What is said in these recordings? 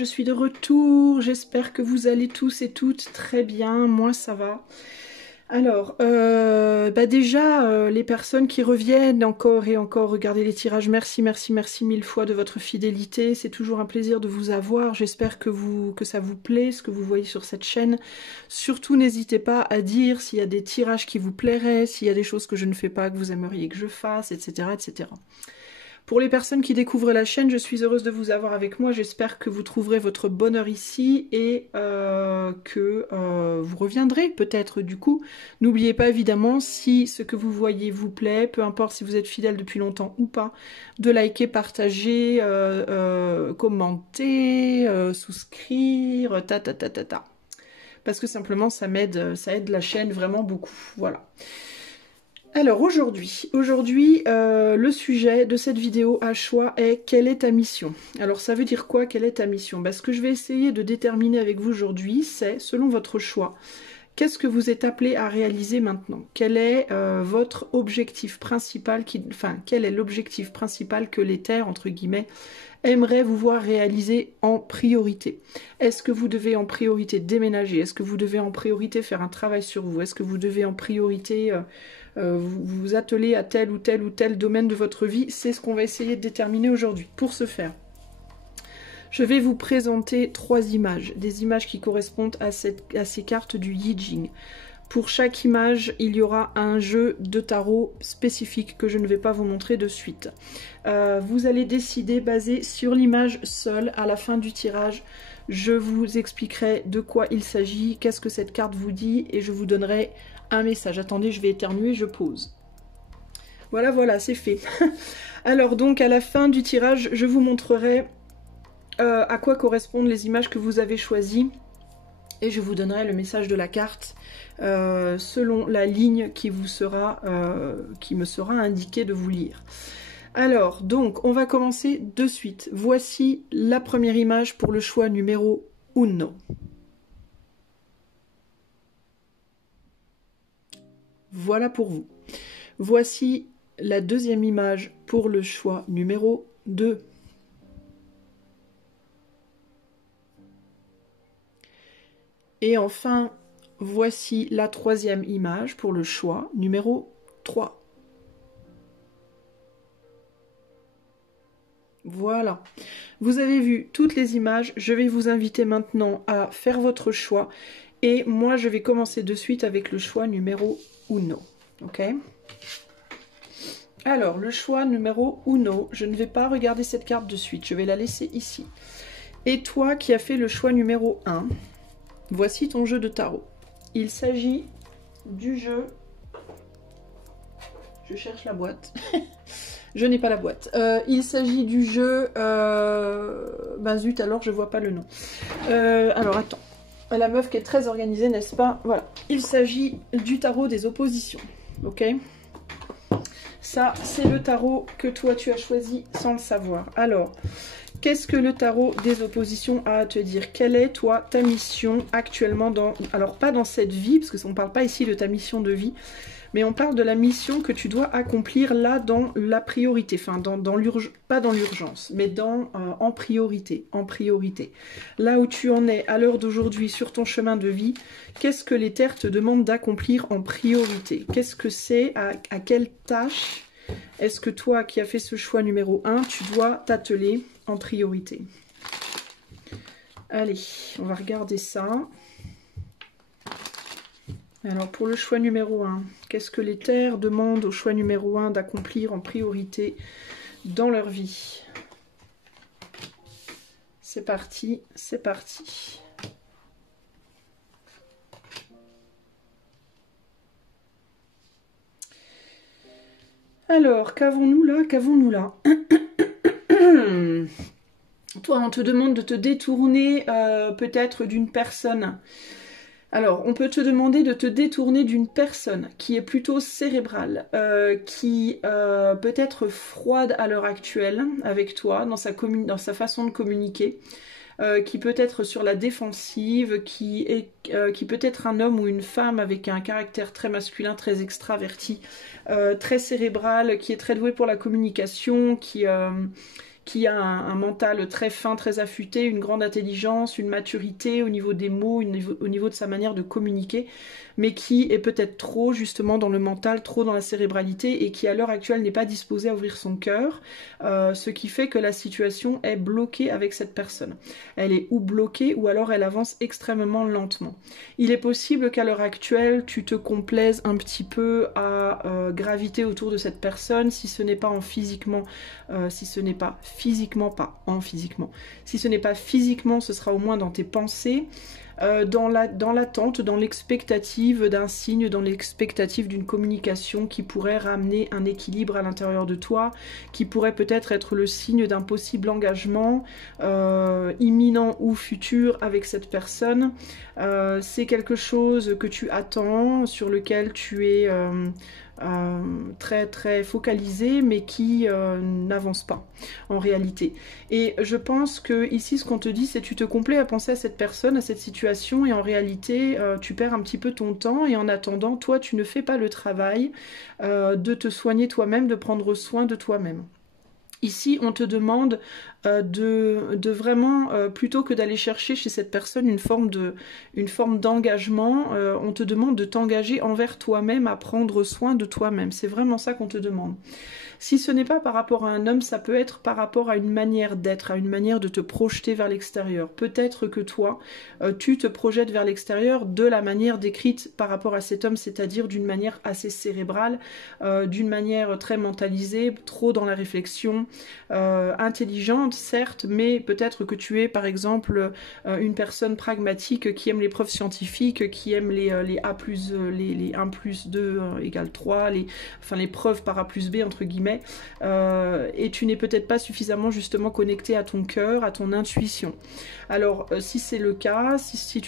je suis de retour. J'espère que vous allez tous et toutes très bien. Moi, ça va. Alors, déjà, les personnes qui reviennent encore et encore regarder les tirages, merci, merci, merci mille fois de votre fidélité. C'est toujours un plaisir de vous avoir. J'espère que ça vous plaît, ce que vous voyez sur cette chaîne. Surtout, n'hésitez pas à dire s'il y a des tirages qui vous plairaient, s'il y a des choses que je ne fais pas, que vous aimeriez que je fasse, etc., etc. Pour les personnes qui découvrent la chaîne, je suis heureuse de vous avoir avec moi. J'espère que vous trouverez votre bonheur ici et que vous reviendrez peut-être du coup. N'oubliez pas évidemment, si ce que vous voyez vous plaît, peu importe si vous êtes fidèle depuis longtemps ou pas, de liker, partager, commenter, souscrire, ta. Parce que simplement ça m'aide, ça aide la chaîne vraiment beaucoup. Voilà. Alors aujourd'hui, le sujet de cette vidéo à choix est « Quelle est ta mission ?» Alors ça veut dire quoi, quelle est ta mission? Ce que je vais essayer de déterminer avec vous aujourd'hui, c'est, selon votre choix, qu'est-ce que vous êtes appelé à réaliser maintenant? Quel est votre objectif principal, quel est l'objectif principal que l'éther, entre guillemets, aimerait vous voir réaliser en priorité? Est-ce que vous devez en priorité déménager? Est-ce que vous devez en priorité faire un travail sur vous? Est-ce que vous devez en priorité vous atteler à tel ou tel domaine de votre vie? C'est ce qu'on va essayer de déterminer aujourd'hui. Pour ce faire, je vais vous présenter 3 images, des images qui correspondent à ces cartes du Yi Jing. Pour chaque image, il y aura un jeu de tarot spécifique que je ne vais pas vous montrer de suite. Vous allez décider, basé sur l'image seule, à la fin du tirage, je vous expliquerai de quoi il s'agit, qu'est-ce que cette carte vous dit, et je vous donnerai un message. Attendez, je vais éternuer, je pose. Voilà, voilà, c'est fait. Alors donc, à la fin du tirage, je vous montrerai à quoi correspondent les images que vous avez choisies, et je vous donnerai le message de la carte selon la ligne qui me sera indiquée de vous lire. Alors, donc, on va commencer de suite. Voici la première image pour le choix numéro 1. Voilà pour vous. Voici la deuxième image pour le choix numéro 2. Et enfin, voici la troisième image pour le choix numéro 3. Voilà. Vous avez vu toutes les images. Je vais vous inviter maintenant à faire votre choix. Et moi, je vais commencer de suite avec le choix numéro 1. Ok? Alors, le choix numéro 1, je ne vais pas regarder cette carte de suite. Je vais la laisser ici. Et toi qui as fait le choix numéro 1, voici ton jeu de tarot. Il s'agit du jeu... Je cherche la boîte. Je n'ai pas la boîte. Il s'agit du jeu... Ben zut, alors je vois pas le nom. Alors attends. La meuf qui est très organisée, n'est-ce pas? Voilà. Il s'agit du tarot des oppositions. Ok? Ça, c'est le tarot que toi tu as choisi sans le savoir. Alors... Qu'est-ce que le tarot des oppositions a à te dire? Quelle est, toi, ta mission actuellement dans... Alors, pas dans cette vie, parce qu'on ne parle pas ici de ta mission de vie, mais on parle de la mission que tu dois accomplir là dans la priorité. Enfin, pas dans l'urgence, mais en priorité. Là où tu en es à l'heure d'aujourd'hui sur ton chemin de vie, qu'est-ce que l'éther te demande d'accomplir en priorité? Qu'est-ce que c'est? À quelle tâche est-ce que toi qui as fait ce choix numéro 1, tu dois t'atteler en priorité? Allez, on va regarder ça. Alors pour le choix numéro 1, qu'est-ce que l'éther demande au choix numéro 1 d'accomplir en priorité dans leur vie? C'est parti, c'est parti. Alors, qu'avons-nous là? Qu'avons-nous là? Toi, on te demande de te détourner peut-être d'une personne. Alors, on peut te demander de te détourner d'une personne qui est plutôt cérébrale, qui peut être froide à l'heure actuelle avec toi, dans sa façon de communiquer, qui peut être sur la défensive, qui peut être un homme ou une femme avec un caractère très masculin, très extraverti, très cérébral, qui est très doué pour la communication, qui qui a un mental très fin, très affûté, une grande intelligence, une maturité au niveau des mots, au niveau de sa manière de communiquer, mais qui est peut-être trop justement dans le mental, trop dans la cérébralité et qui à l'heure actuelle n'est pas disposé à ouvrir son cœur, ce qui fait que la situation est bloquée avec cette personne. Elle est ou bloquée ou alors elle avance extrêmement lentement. Il est possible qu'à l'heure actuelle tu te complaises un petit peu à graviter autour de cette personne, si ce n'est pas en physiquement, si ce n'est pas physiquement, si ce n'est pas physiquement, ce sera au moins dans tes pensées. Dans l'attente, dans l'expectative d'un signe, dans l'expectative d'une communication qui pourrait ramener un équilibre à l'intérieur de toi, qui pourrait peut-être être le signe d'un possible engagement imminent ou futur avec cette personne. C'est quelque chose que tu attends, sur lequel tu es très très focalisé, mais qui n'avance pas en réalité. Et je pense que ici ce qu'on te dit, c'est tu te complais à penser à cette personne, à cette situation, et en réalité tu perds un petit peu ton temps, et en attendant toi tu ne fais pas le travail de te soigner toi-même, de prendre soin de toi-même. Ici, on te demande de vraiment, plutôt que d'aller chercher chez cette personne une forme d'engagement, on te demande de t'engager envers toi-même, à prendre soin de toi-même. C'est vraiment ça qu'on te demande. Si ce n'est pas par rapport à un homme, ça peut être par rapport à une manière d'être, à une manière de te projeter vers l'extérieur. Peut-être que toi, tu te projettes vers l'extérieur de la manière décrite par rapport à cet homme, c'est-à-dire d'une manière assez cérébrale, d'une manière très mentalisée, trop dans la réflexion, intelligente certes, mais peut-être que tu es par exemple une personne pragmatique qui aime les preuves scientifiques, qui aime les A+, les 1 plus 2 égale 3, les preuves par A plus B entre guillemets, et tu n'es peut-être pas suffisamment justement connecté à ton cœur, à ton intuition. Alors si c'est le cas, si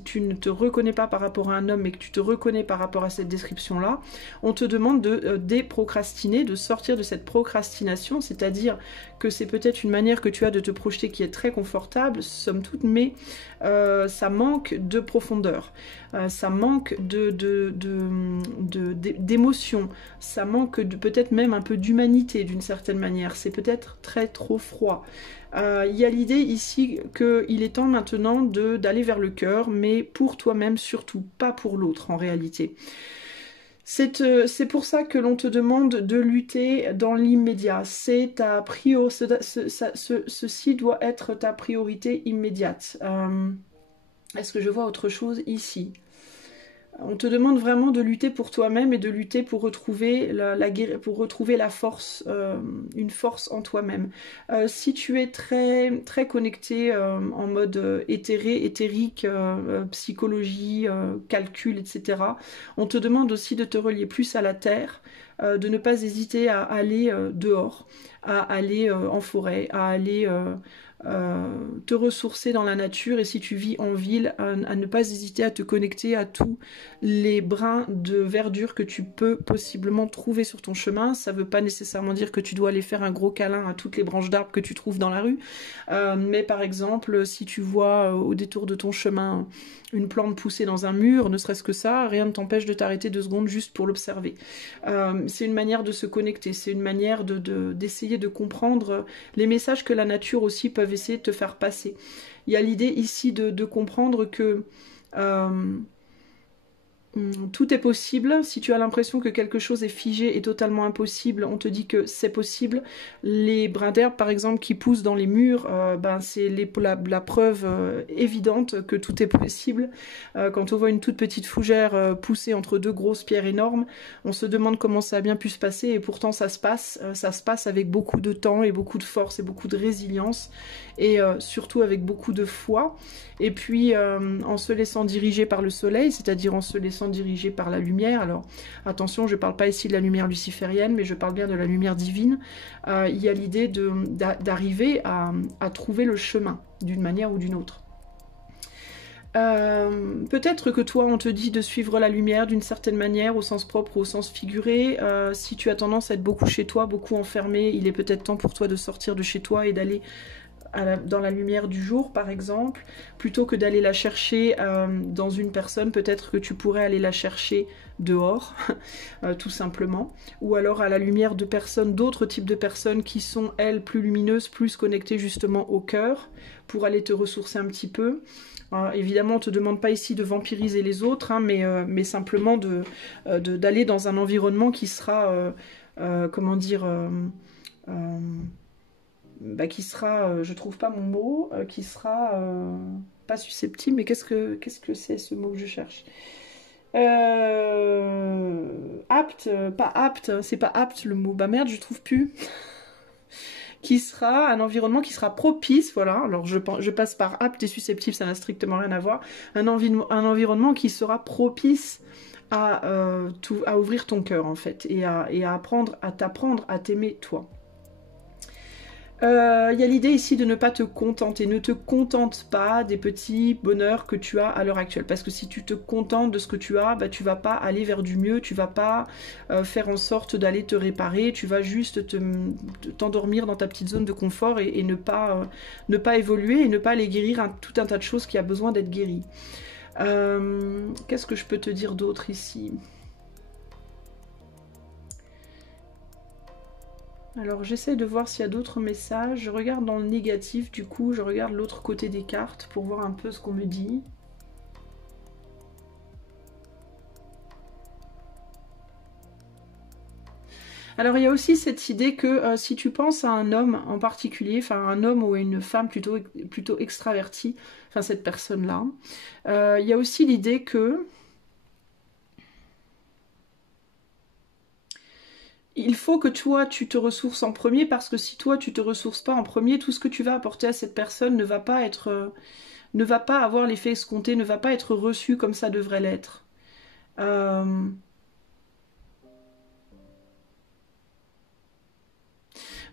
tu ne te reconnais pas par rapport à un homme, mais que tu te reconnais par rapport à cette description-là, on te demande de déprocrastiner, de sortir de cette procrastination, c'est-à-dire que c'est peut-être une manière que tu as de te projeter qui est très confortable, somme toute, mais ça manque de profondeur, ça manque d'émotion, ça manque peut-être même un peu d'humanité d'une certaine manière, c'est peut-être trop froid. Il y a l'idée ici qu'il est temps maintenant d'aller vers le cœur, mais pour toi-même surtout, pas pour l'autre en réalité. C'est pour ça que l'on te demande de lutter dans l'immédiat. C'est ta ceci doit être ta priorité immédiate. Est-ce que je vois autre chose ici ? On te demande vraiment de lutter pour toi-même et de lutter pour retrouver la force, une force en toi-même. Si tu es très, très connecté en mode éthérique, psychologie, calcul, etc., on te demande aussi de te relier plus à la terre, de ne pas hésiter à aller dehors, à aller en forêt, à aller te ressourcer dans la nature, et si tu vis en ville, à ne pas hésiter à te connecter à tous les brins de verdure que tu peux possiblement trouver sur ton chemin. Ça ne veut pas nécessairement dire que tu dois aller faire un gros câlin à toutes les branches d'arbres que tu trouves dans la rue, mais par exemple si tu vois au détour de ton chemin une plante pousser dans un mur, ne serait-ce que ça, rien ne t'empêche de t'arrêter 2 secondes juste pour l'observer. C'est une manière de se connecter, c'est une manière d'essayer de comprendre les messages que la nature aussi peut essayer de te faire passer. Il y a l'idée ici de comprendre que tout est possible. Si tu as l'impression que quelque chose est figé et totalement impossible, on te dit que c'est possible. Les brins d'herbe par exemple qui poussent dans les murs, c'est la preuve évidente que tout est possible. Quand on voit une toute petite fougère pousser entre 2 grosses pierres énormes, on se demande comment ça a bien pu se passer, et pourtant ça se passe avec beaucoup de temps et beaucoup de force et beaucoup de résilience, et surtout avec beaucoup de foi. Et puis en se laissant diriger par le soleil, c'est-à-dire en se laissant diriger par la lumière. Alors attention, je ne parle pas ici de la lumière luciférienne, mais je parle bien de la lumière divine. Il y a l'idée d'arriver à trouver le chemin d'une manière ou d'une autre. Peut-être que toi on te dit de suivre la lumière d'une certaine manière, au sens propre ou au sens figuré. Si tu as tendance à être beaucoup chez toi, beaucoup enfermé, il est peut-être temps pour toi de sortir de chez toi et d'aller dans la lumière du jour, par exemple, plutôt que d'aller la chercher dans une personne. Peut-être que tu pourrais aller la chercher dehors, tout simplement, ou alors à la lumière de personnes, d'autres types de personnes qui sont, elles, plus lumineuses, plus connectées justement au cœur, pour aller te ressourcer un petit peu. Évidemment, on ne te demande pas ici de vampiriser les autres, hein, mais simplement d'aller dans un environnement qui sera, comment dire, qui sera, je trouve pas mon mot, qui sera pas susceptible, mais qu'est-ce que c'est ce mot que je cherche? Apte, pas apte, c'est pas apte le mot, bah merde, je trouve plus. Qui sera un environnement qui sera propice, voilà, alors je passe par apte et susceptible, ça n'a strictement rien à voir, un environnement qui sera propice à ouvrir ton cœur en fait, et à apprendre, à t'apprendre à t'aimer toi. Il y a l'idée ici de ne pas te contenter. Ne te contente pas des petits bonheurs que tu as à l'heure actuelle. Parce que si tu te contentes de ce que tu as, bah, tu vas pas aller vers du mieux. Tu vas pas faire en sorte d'aller te réparer. Tu vas juste t'endormir dans ta petite zone de confort et ne pas évoluer et ne pas aller guérir tout un tas de choses qui a besoin d'être guéries. Qu'est-ce que je peux te dire d'autre ici ? Alors j'essaie de voir s'il y a d'autres messages. Je regarde dans le négatif, du coup je regarde l'autre côté des cartes pour voir un peu ce qu'on me dit. Alors il y a aussi cette idée que si tu penses à un homme en particulier, enfin un homme ou une femme plutôt extravertie, enfin cette personne-là, il y a aussi l'idée que il faut que toi, tu te ressources en premier, parce que si toi, tu te ressources pas en premier, tout ce que tu vas apporter à cette personne ne va pas avoir l'effet escompté, ne va pas être reçu comme ça devrait l'être.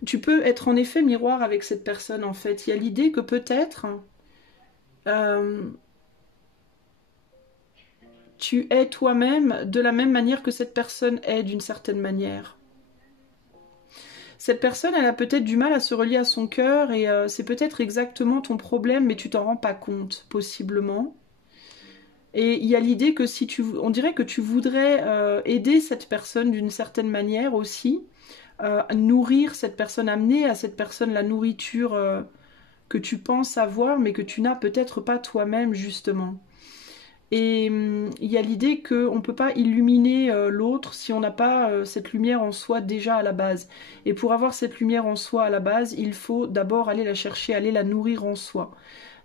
Tu peux être en effet miroir avec cette personne, en fait. Il y a l'idée que peut-être tu es toi-même de la même manière que cette personne est d'une certaine manière. Cette personne, elle a peut-être du mal à se relier à son cœur et c'est peut-être exactement ton problème, mais tu t'en rends pas compte, possiblement. Et il y a l'idée que on dirait que tu voudrais aider cette personne d'une certaine manière aussi, nourrir cette personne, amener à cette personne la nourriture que tu penses avoir, mais que tu n'as peut-être pas toi-même, justement. Et il y a l'idée qu'on ne peut pas illuminer l'autre si on n'a pas cette lumière en soi déjà à la base. Et pour avoir cette lumière en soi à la base, il faut d'abord aller la chercher, aller la nourrir en soi.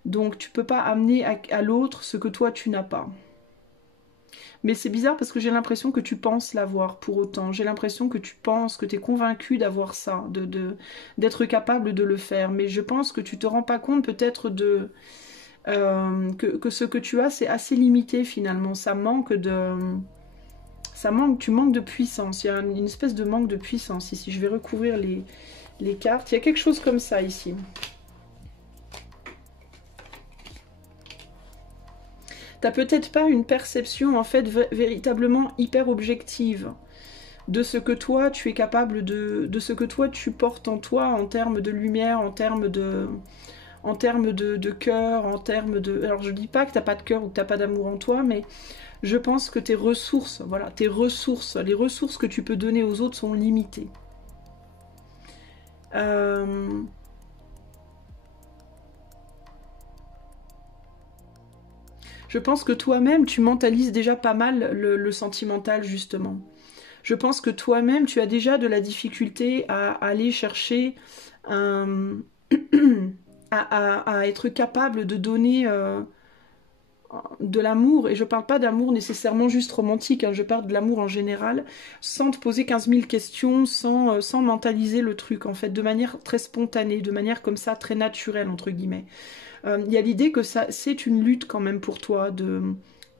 Donc tu ne peux pas amener à l'autre ce que toi tu n'as pas. Mais c'est bizarre parce que j'ai l'impression que tu penses l'avoir pour autant. J'ai l'impression que tu penses, que tu es convaincu d'avoir ça, d'être capable de le faire. Mais je pense que tu te rends pas compte peut-être que ce que tu as, c'est assez limité finalement. Tu manques de puissance. Il y a une espèce de manque de puissance ici. Je vais recouvrir les cartes. Il y a quelque chose comme ça ici. T'as peut-être pas une perception en fait véritablement hyper objective de ce que toi tu es capable de ce que toi tu portes en toi en termes de lumière, en termes de cœur, en termes de... Alors je dis pas que t'as pas de cœur ou que t'as pas d'amour en toi, mais je pense que tes ressources, voilà, tes ressources, les ressources que tu peux donner aux autres sont limitées. Je pense que toi-même, tu mentalises déjà pas mal le sentimental, justement. Je pense que toi-même, tu as déjà de la difficulté à aller chercher à être capable de donner de l'amour. Et je parle pas d'amour nécessairement juste romantique, hein, je parle de l'amour en général, sans te poser 15 000 questions, sans mentaliser le truc, en fait, de manière très spontanée, de manière comme ça, très naturelle, entre guillemets. Il y a l'idée que c'est une lutte quand même pour toi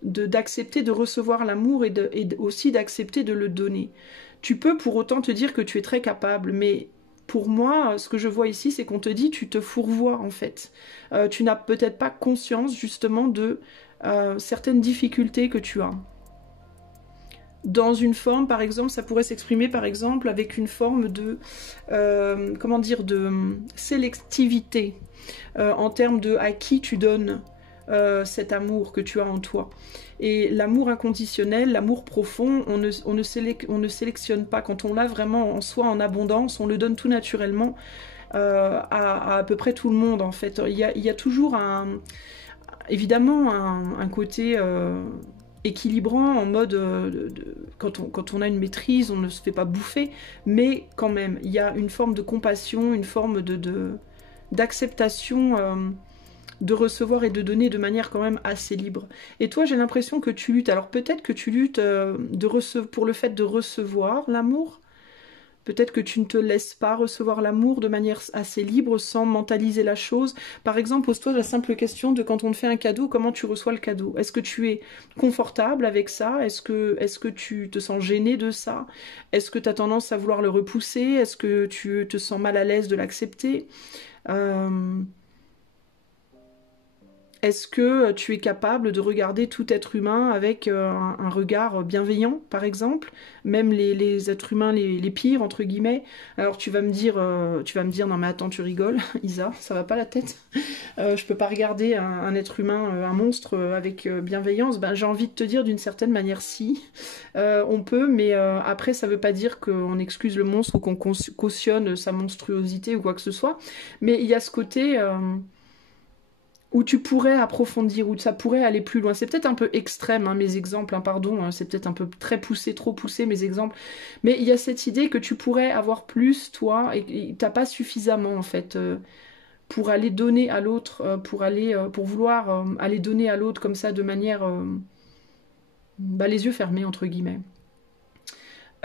d'accepter de recevoir l'amour et aussi d'accepter de le donner. Tu peux pour autant te dire que tu es très capable, mais pour moi, ce que je vois ici, c'est qu'on te dit tu te fourvoies en fait. Tu n'as peut-être pas conscience justement de certaines difficultés que tu as. dans une forme, par exemple, ça pourrait s'exprimer par exemple avec une forme de, comment dire, de sélectivité en termes de à qui tu donnes cet amour que tu as en toi. Et l'amour inconditionnel, l'amour profond, on ne sélectionne pas. Quand on l'a vraiment en soi en abondance, on le donne tout naturellement à peu près tout le monde en fait. Il y a toujours évidemment un côté équilibrant en mode quand on a une maîtrise, on ne se fait pas bouffer, mais quand même, il y a une forme de compassion, une forme d'acceptation de recevoir et de donner de manière quand même assez libre. Et toi, j'ai l'impression que tu luttes. Alors peut-être que tu luttes pour le fait de recevoir l'amour. Peut-être que tu ne te laisses pas recevoir l'amour de manière assez libre sans mentaliser la chose. Par exemple, pose-toi la simple question de quand on te fait un cadeau, comment tu reçois le cadeau? Est-ce que tu es confortable avec ça? Est-ce que tu te sens gêné de ça? Est-ce que tu as tendance à vouloir le repousser? Est-ce que tu te sens mal à l'aise de l'accepter? Est-ce que tu es capable de regarder tout être humain avec un regard bienveillant, par exemple? Même les êtres humains les pires, entre guillemets. Alors tu vas me dire, non mais attends, tu rigoles, Isa, ça va pas la tête? Je peux pas regarder un être humain, un monstre avec bienveillance. Ben, j'ai envie de te dire d'une certaine manière si. On peut, mais après ça veut pas dire qu'on excuse le monstre ou qu'on cautionne sa monstruosité ou quoi que ce soit. Mais il y a ce côté... où tu pourrais approfondir, où ça pourrait aller plus loin. C'est peut-être un peu extrême, hein, mes exemples, hein, pardon, hein, c'est peut-être un peu très poussé, trop poussé, mes exemples, mais il y a cette idée que tu pourrais avoir plus, toi, et t'as pas suffisamment, en fait, pour aller donner à l'autre, pour vouloir aller donner à l'autre comme ça, de manière, bah, les yeux fermés, entre guillemets.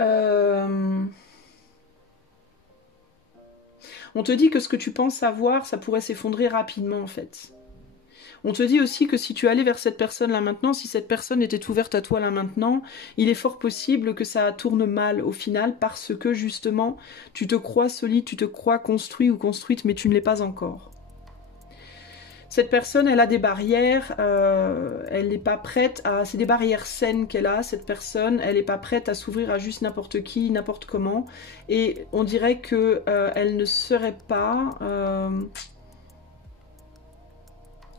On te dit que ce que tu penses savoir, ça pourrait s'effondrer rapidement, en fait. On te dit aussi que si tu allais vers cette personne là maintenant, si cette personne était ouverte à toi là maintenant, il est fort possible que ça tourne mal au final parce que justement, tu te crois solide, tu te crois construit ou construite, mais tu ne l'es pas encore. Cette personne, elle a des barrières, elle n'est pas prête à... C'est des barrières saines qu'elle a, cette personne, elle n'est pas prête à s'ouvrir à juste n'importe qui, n'importe comment. Et on dirait que elle ne serait pas...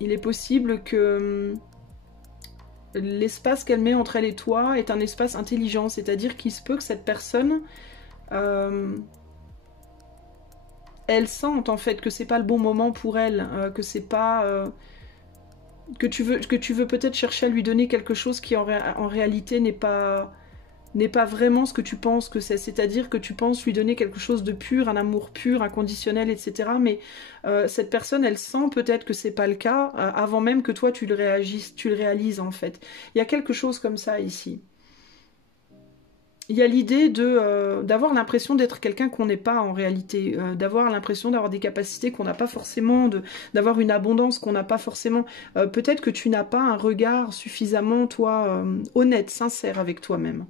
il est possible que l'espace qu'elle met entre elle et toi est un espace intelligent, c'est-à-dire qu'il se peut que cette personne, elle sente en fait que c'est pas le bon moment pour elle, que c'est pas... que tu veux peut-être chercher à lui donner quelque chose qui en réalité n'est pas vraiment ce que tu penses que c'est. C'est-à-dire que tu penses lui donner quelque chose de pur, un amour pur, inconditionnel, etc. Mais cette personne, elle sent peut-être que c'est pas le cas avant même que toi tu le réalises en fait. Il y a quelque chose comme ça ici. Il y a l'idée d'avoir l'impression d'être quelqu'un qu'on n'est pas en réalité, d'avoir l'impression d'avoir des capacités qu'on n'a pas forcément, d'avoir une abondance qu'on n'a pas forcément. Peut-être que tu n'as pas un regard suffisamment, toi, honnête, sincère avec toi-même.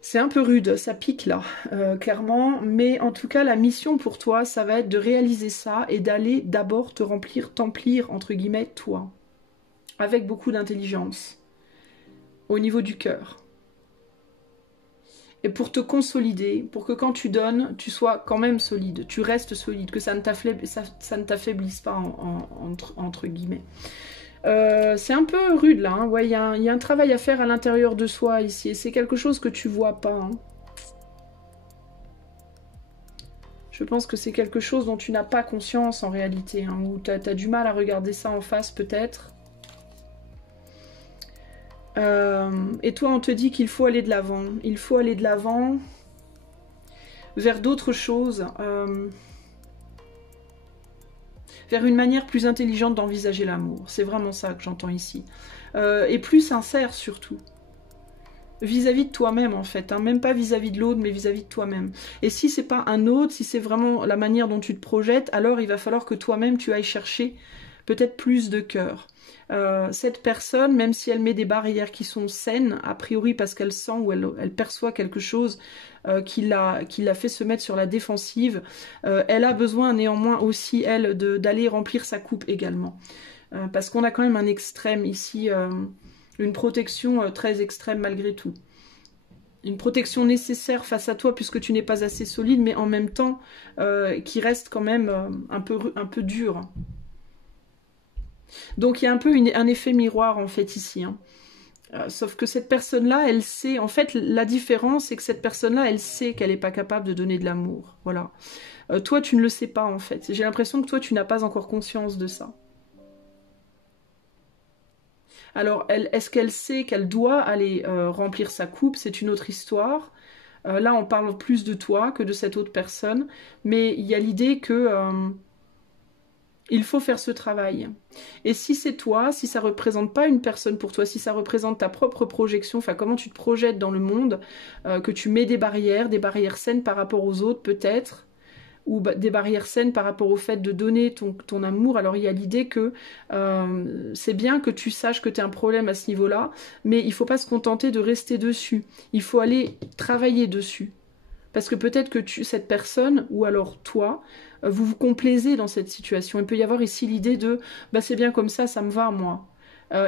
C'est un peu rude, ça pique là, clairement. Mais en tout cas, la mission pour toi, ça va être de réaliser ça et d'aller d'abord te remplir, t'emplir, entre guillemets, toi. Avec beaucoup d'intelligence. Au niveau du cœur. Et pour te consolider, pour que quand tu donnes, tu sois quand même solide, tu restes solide, que ça ne t'affaiblisse pas entre guillemets. C'est un peu rude là, hein. Ouais, il y a un travail à faire à l'intérieur de soi ici, et c'est quelque chose que tu vois pas. Hein. Je pense que c'est quelque chose dont tu n'as pas conscience en réalité, hein, ou tu as du mal à regarder ça en face peut-être. Et toi, on te dit qu'il faut aller de l'avant. Il faut aller de l'avant vers d'autres choses. Vers une manière plus intelligente d'envisager l'amour. C'est vraiment ça que j'entends ici. Et plus sincère surtout. Vis-à-vis de toi-même en fait. Hein. Même pas vis-à-vis de l'autre, mais vis-à-vis de toi-même. Et si c'est pas un autre, si c'est vraiment la manière dont tu te projettes, alors il va falloir que toi-même tu ailles chercher peut-être plus de cœur. Cette personne, même si elle met des barrières qui sont saines, a priori parce qu'elle sent ou elle perçoit quelque chose qui l'a fait se mettre sur la défensive, elle a besoin néanmoins aussi, elle, d'aller remplir sa coupe également. Parce qu'on a quand même un extrême ici, une protection très extrême malgré tout. une protection nécessaire face à toi puisque tu n'es pas assez solide, mais en même temps qui reste quand même un peu dur. Donc il y a un peu un effet miroir en fait ici. Hein. Sauf que cette personne-là, elle sait, en fait la différence c'est que cette personne-là, elle sait qu'elle n'est pas capable de donner de l'amour. Voilà. Toi tu ne le sais pas en fait. J'ai l'impression que toi tu n'as pas encore conscience de ça. Alors, est-ce qu'elle sait qu'elle doit aller remplir sa coupe? C'est une autre histoire. Là, on parle plus de toi que de cette autre personne. Mais il y a l'idée que il faut faire ce travail. Et si c'est toi, si ça ne représente pas une personne pour toi, si ça représente ta propre projection, enfin comment tu te projettes dans le monde, que tu mets des barrières saines par rapport aux autres peut-être, ou des barrières saines par rapport au fait de donner ton amour. Alors il y a l'idée que c'est bien que tu saches que tu as un problème à ce niveau-là, mais il ne faut pas se contenter de rester dessus. Il faut aller travailler dessus. Parce que peut-être que cette personne, ou alors toi, vous vous complaisez dans cette situation. Il peut y avoir ici l'idée de bah, « c'est bien comme ça me va, moi ».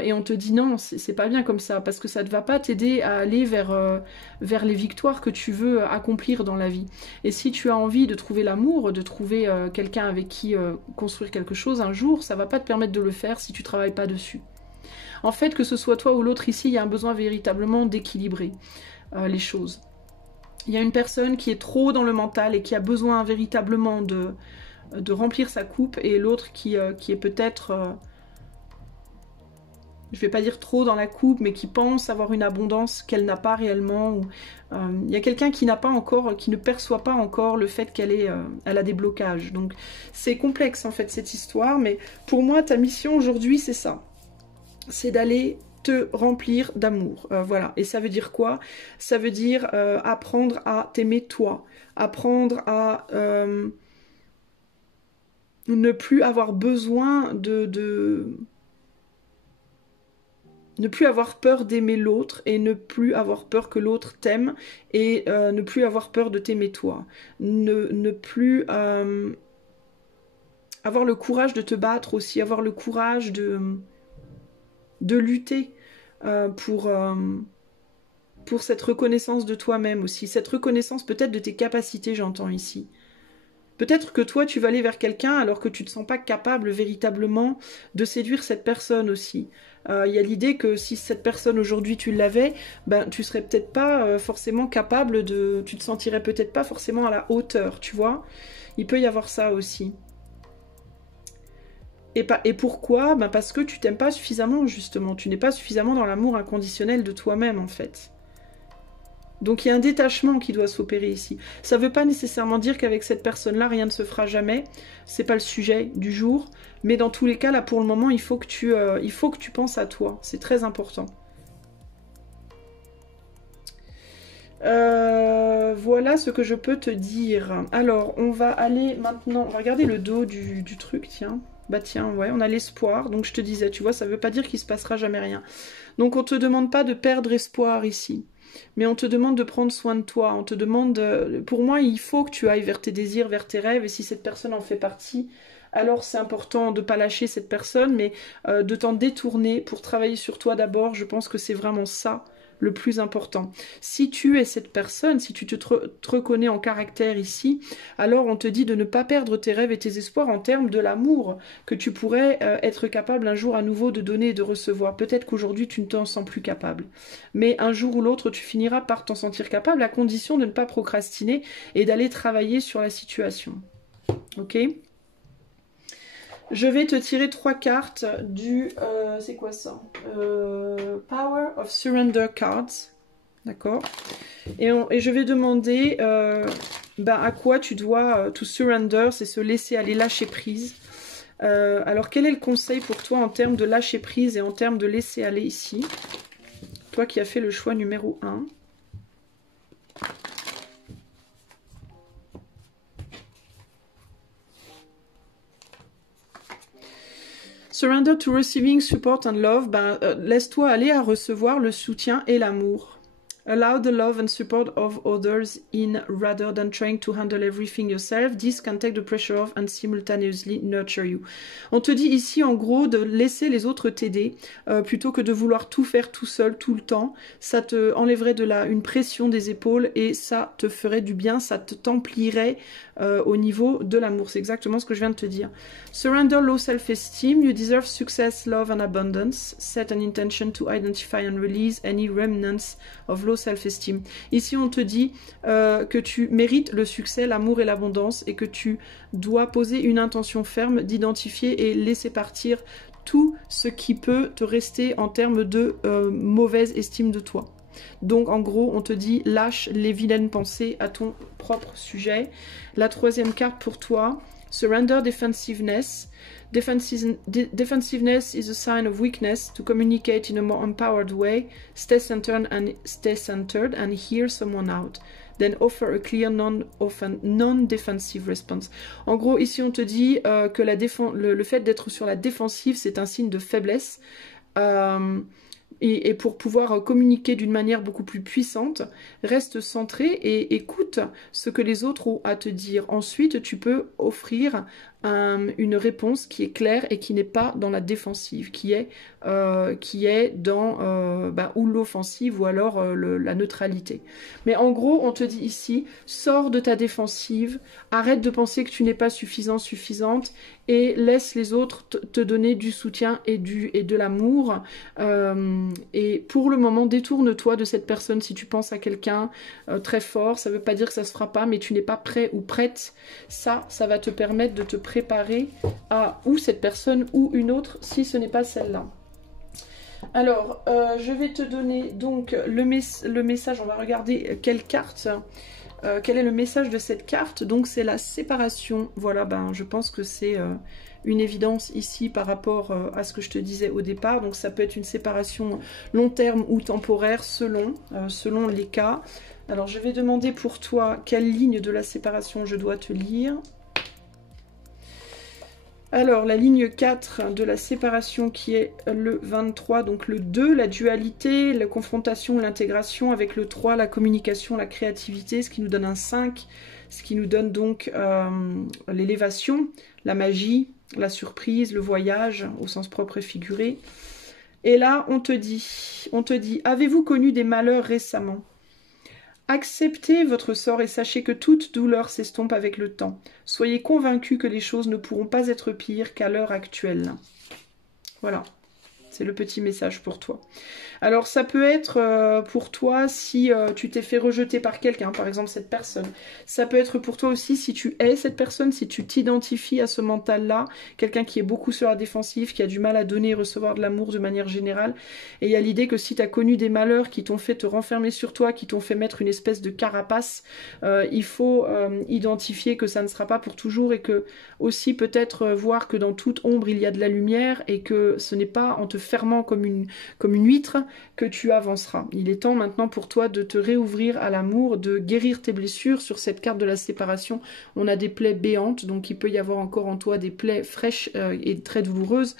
Et on te dit non, c'est pas bien comme ça, parce que ça ne va pas t'aider à aller vers les victoires que tu veux accomplir dans la vie. Et si tu as envie de trouver l'amour, de trouver quelqu'un avec qui construire quelque chose un jour, ça va pas te permettre de le faire si tu travailles pas dessus. En fait, que ce soit toi ou l'autre ici, il y a un besoin véritablement d'équilibrer les choses. Il y a une personne qui est trop dans le mental et qui a besoin véritablement de remplir sa coupe, et l'autre qui est peut-être... je vais pas dire trop dans la coupe, mais qui pense avoir une abondance qu'elle n'a pas réellement. Il y a quelqu'un qui n'a pas encore, qui ne perçoit pas encore le fait qu'elle a des blocages. Donc c'est complexe en fait cette histoire, mais pour moi ta mission aujourd'hui c'est ça. C'est d'aller te remplir d'amour. Voilà. Et ça veut dire quoi? Ça veut dire apprendre à t'aimer toi. Apprendre à ne plus avoir besoin ne plus avoir peur d'aimer l'autre et ne plus avoir peur que l'autre t'aime et ne plus avoir peur de t'aimer toi. Ne plus avoir le courage de te battre aussi, avoir le courage de lutter pour cette reconnaissance de toi-même aussi. Cette reconnaissance peut-être de tes capacités, j'entends ici. Peut-être que toi, tu vas aller vers quelqu'un alors que tu ne te sens pas capable véritablement de séduire cette personne aussi. Il y a l'idée que si cette personne aujourd'hui tu l'avais, ben tu serais peut-être pas forcément capable de... Tu te sentirais peut-être pas forcément à la hauteur, tu vois. Il peut y avoir ça aussi. Et pourquoi? Ben parce que tu t'aimes pas suffisamment, justement. Tu n'es pas suffisamment dans l'amour inconditionnel de toi-même, en fait. Donc il y a un détachement qui doit s'opérer ici. Ça ne veut pas nécessairement dire qu'avec cette personne-là, rien ne se fera jamais. C'est pas le sujet du jour. Mais dans tous les cas, là, pour le moment, il faut que tu penses à toi. C'est très important. Voilà ce que je peux te dire. Alors, on va aller maintenant... On va regarder le dos du truc, tiens. Bah tiens, ouais, on a l'espoir. Donc je te disais, tu vois, ça ne veut pas dire qu'il ne se passera jamais rien. Donc on ne te demande pas de perdre espoir ici. Mais on te demande de prendre soin de toi, on te demande... Pour moi, il faut que tu ailles vers tes désirs, vers tes rêves, et si cette personne en fait partie, alors c'est important de ne pas lâcher cette personne, mais de t'en détourner pour travailler sur toi d'abord. Je pense que c'est vraiment ça le plus important. Si tu es cette personne, si tu te reconnais en caractère ici, alors on te dit de ne pas perdre tes rêves et tes espoirs en termes de l'amour que tu pourrais être capable un jour à nouveau de donner et de recevoir. Peut-être qu'aujourd'hui tu ne t'en sens plus capable, mais un jour ou l'autre tu finiras par t'en sentir capable à condition de ne pas procrastiner et d'aller travailler sur la situation. Ok ? Je vais te tirer 3 cartes du... c'est quoi ça? Power of Surrender Cards. D'accord? Et je vais demander à quoi tu dois... to surrender, c'est se laisser aller, lâcher prise. Alors, quel est le conseil pour toi en termes de lâcher prise et en termes de laisser aller ici? Toi qui as fait le choix numéro 1. Surrender to receiving support and love, laisse-toi aller à recevoir le soutien et l'amour. Allow the love and support of others in rather than trying to handle everything yourself. This can take the pressure off and simultaneously nurture you. On te dit ici en gros de laisser les autres t'aider plutôt que de vouloir tout faire tout seul tout le temps. Ça te enlèverait une pression des épaules et ça te ferait du bien, ça t'emplirait au niveau de l'amour. C'est exactement ce que je viens de te dire. Surrender low self-esteem. You deserve success, love and abundance. Set an intention to identify and release any remnants of low self-esteem. Ici, on te dit que tu mérites le succès, l'amour et l'abondance et que tu dois poser une intention ferme d'identifier et laisser partir tout ce qui peut te rester en termes de mauvaise estime de toi. Donc en gros on te dit lâche les vilaines pensées à ton propre sujet. La troisième carte pour toi, surrender defensiveness. Defensiveness is a sign of weakness. To communicate in a more empowered way, stay centered and hear someone out. Then offer a clear non-defensive response. En gros, ici, on te dit que le fait d'être sur la défensive, c'est un signe de faiblesse. Et pour pouvoir communiquer d'une manière beaucoup plus puissante, reste centré et écoute ce que les autres ont à te dire. Ensuite, tu peux offrir une réponse qui est claire et qui n'est pas dans la défensive, qui est dans ou l'offensive ou alors la neutralité. Mais en gros, on te dit ici, sors de ta défensive, arrête de penser que tu n'es pas suffisante et laisse les autres te donner du soutien et de l'amour. Et pour le moment, détourne-toi de cette personne si tu penses à quelqu'un très fort. Ça ne veut pas dire que ça ne se fera pas, mais tu n'es pas prêt ou prête. Ça va te permettre de te préparer à ou cette personne ou une autre si ce n'est pas celle-là. Alors, je vais te donner donc le message. On va regarder quelle carte... quel est le message de cette carte? Donc c'est la séparation. Voilà, je pense que c'est une évidence ici par rapport à ce que je te disais au départ. Donc ça peut être une séparation long terme ou temporaire selon les cas. Alors je vais demander pour toi quelle ligne de la séparation je dois te lire. Alors, la ligne 4 de la séparation qui est le 23, donc le 2, la dualité, la confrontation, l'intégration, avec le 3, la communication, la créativité, ce qui nous donne un 5, ce qui nous donne donc l'élévation, la magie, la surprise, le voyage, au sens propre et figuré. Et là, on te dit, avez-vous connu des malheurs récemment ? Acceptez votre sort et sachez que toute douleur s'estompe avec le temps. Soyez convaincus que les choses ne pourront pas être pires qu'à l'heure actuelle. Voilà, c'est le petit message pour toi. Alors ça peut être pour toi si tu t'es fait rejeter par quelqu'un, par exemple cette personne. Ça peut être pour toi aussi si tu es cette personne, si tu t'identifies à ce mental-là, quelqu'un qui est beaucoup sur la défensive, qui a du mal à donner et recevoir de l'amour de manière générale. Et il y a l'idée que si tu as connu des malheurs qui t'ont fait te renfermer sur toi, qui t'ont fait mettre une espèce de carapace, il faut identifier que ça ne sera pas pour toujours et que aussi peut-être voir que dans toute ombre il y a de la lumière et que ce n'est pas en te fermant comme une huître que tu avanceras. Il est temps maintenant pour toi de te réouvrir à l'amour, de guérir tes blessures. Sur cette carte de la séparation, on a des plaies béantes, donc il peut y avoir encore en toi des plaies fraîches et très douloureuses,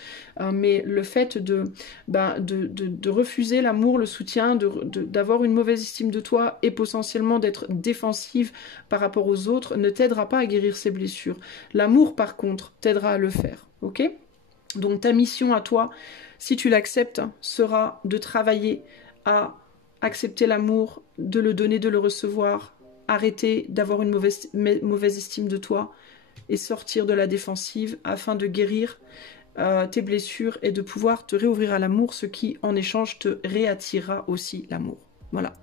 mais le fait de refuser l'amour, le soutien, d'avoir une mauvaise estime de toi et potentiellement d'être défensive par rapport aux autres ne t'aidera pas à guérir ces blessures. L'amour par contre t'aidera à le faire, ok ? Donc ta mission à toi, si tu l'acceptes, sera de travailler à accepter l'amour, de le donner, de le recevoir, arrêter d'avoir une mauvaise estime de toi et sortir de la défensive afin de guérir tes blessures et de pouvoir te réouvrir à l'amour, ce qui en échange te réattirera aussi l'amour. Voilà.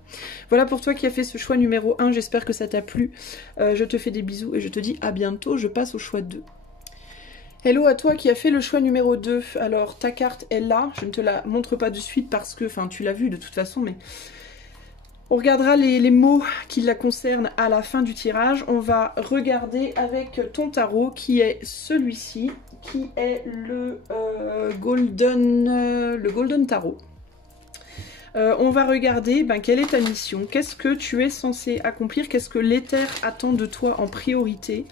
Voilà pour toi qui as fait ce choix numéro 1, j'espère que ça t'a plu. Je te fais des bisous et je te dis à bientôt, je passe au choix 2. Hello à toi qui as fait le choix numéro 2. Alors ta carte est là, je ne te la montre pas de suite parce que, enfin tu l'as vu de toute façon, mais on regardera les mots qui la concernent à la fin du tirage. On va regarder avec ton tarot qui est celui-ci, qui est le Golden Tarot. On va regarder quelle est ta mission, qu'est-ce que tu es censé accomplir, qu'est-ce que l'éther attend de toi en priorité.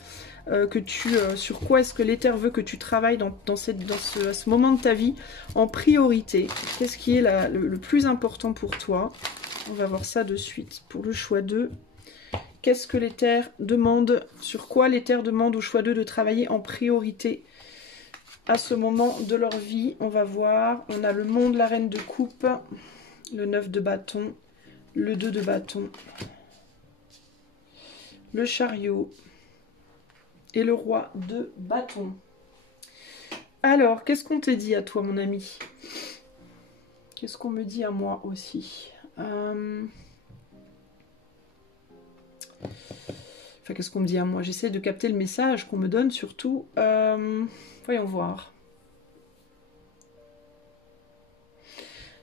Sur quoi est-ce que l'éther veut que tu travailles à ce moment de ta vie en priorité. Qu'est-ce qui est le plus important pour toi? On va voir ça de suite. Pour le choix 2, qu'est-ce que l'éther demande? Sur quoi l'éther demande au choix 2 de travailler en priorité à ce moment de leur vie? On va voir. On a le monde, la reine de coupe, le 9 de bâton, le 2 de bâton, le chariot et le roi de bâton. Alors, qu'est-ce qu'on te dit à toi, mon ami? Qu'est-ce qu'on me dit à moi aussi? Enfin, qu'est-ce qu'on me dit à moi? J'essaie de capter le message qu'on me donne surtout. Voyons voir.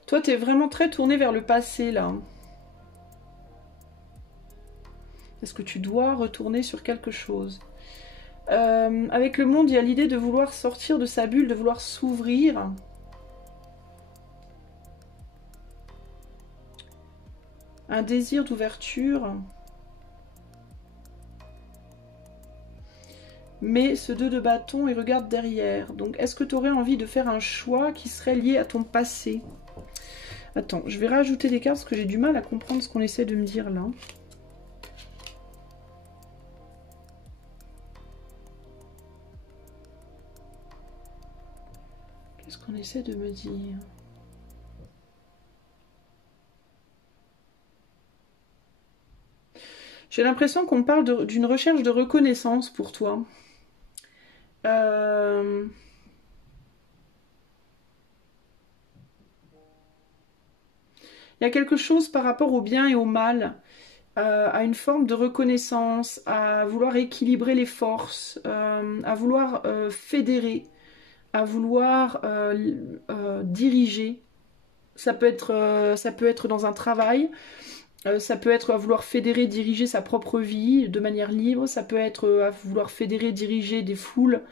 Toi, tu es vraiment très tourné vers le passé, là. Est-ce que tu dois retourner sur quelque chose? Avec le monde, il y a l'idée de vouloir sortir de sa bulle, de vouloir s'ouvrir. Un désir d'ouverture. Mais ce 2 de bâton, il regarde derrière. Donc, est-ce que tu aurais envie de faire un choix qui serait lié à ton passé? Attends, je vais rajouter des cartes parce que j'ai du mal à comprendre ce qu'on essaie de me dire là. Qu'est-ce qu'on essaie de me dire? J'ai l'impression qu'on parle d'une recherche de reconnaissance pour toi. Il y a quelque chose par rapport au bien et au mal, à une forme de reconnaissance, à vouloir équilibrer les forces, à vouloir fédérer, à vouloir diriger. Ça peut être dans un travail, ça peut être à vouloir fédérer, diriger sa propre vie de manière libre, ça peut être à vouloir fédérer, diriger des foules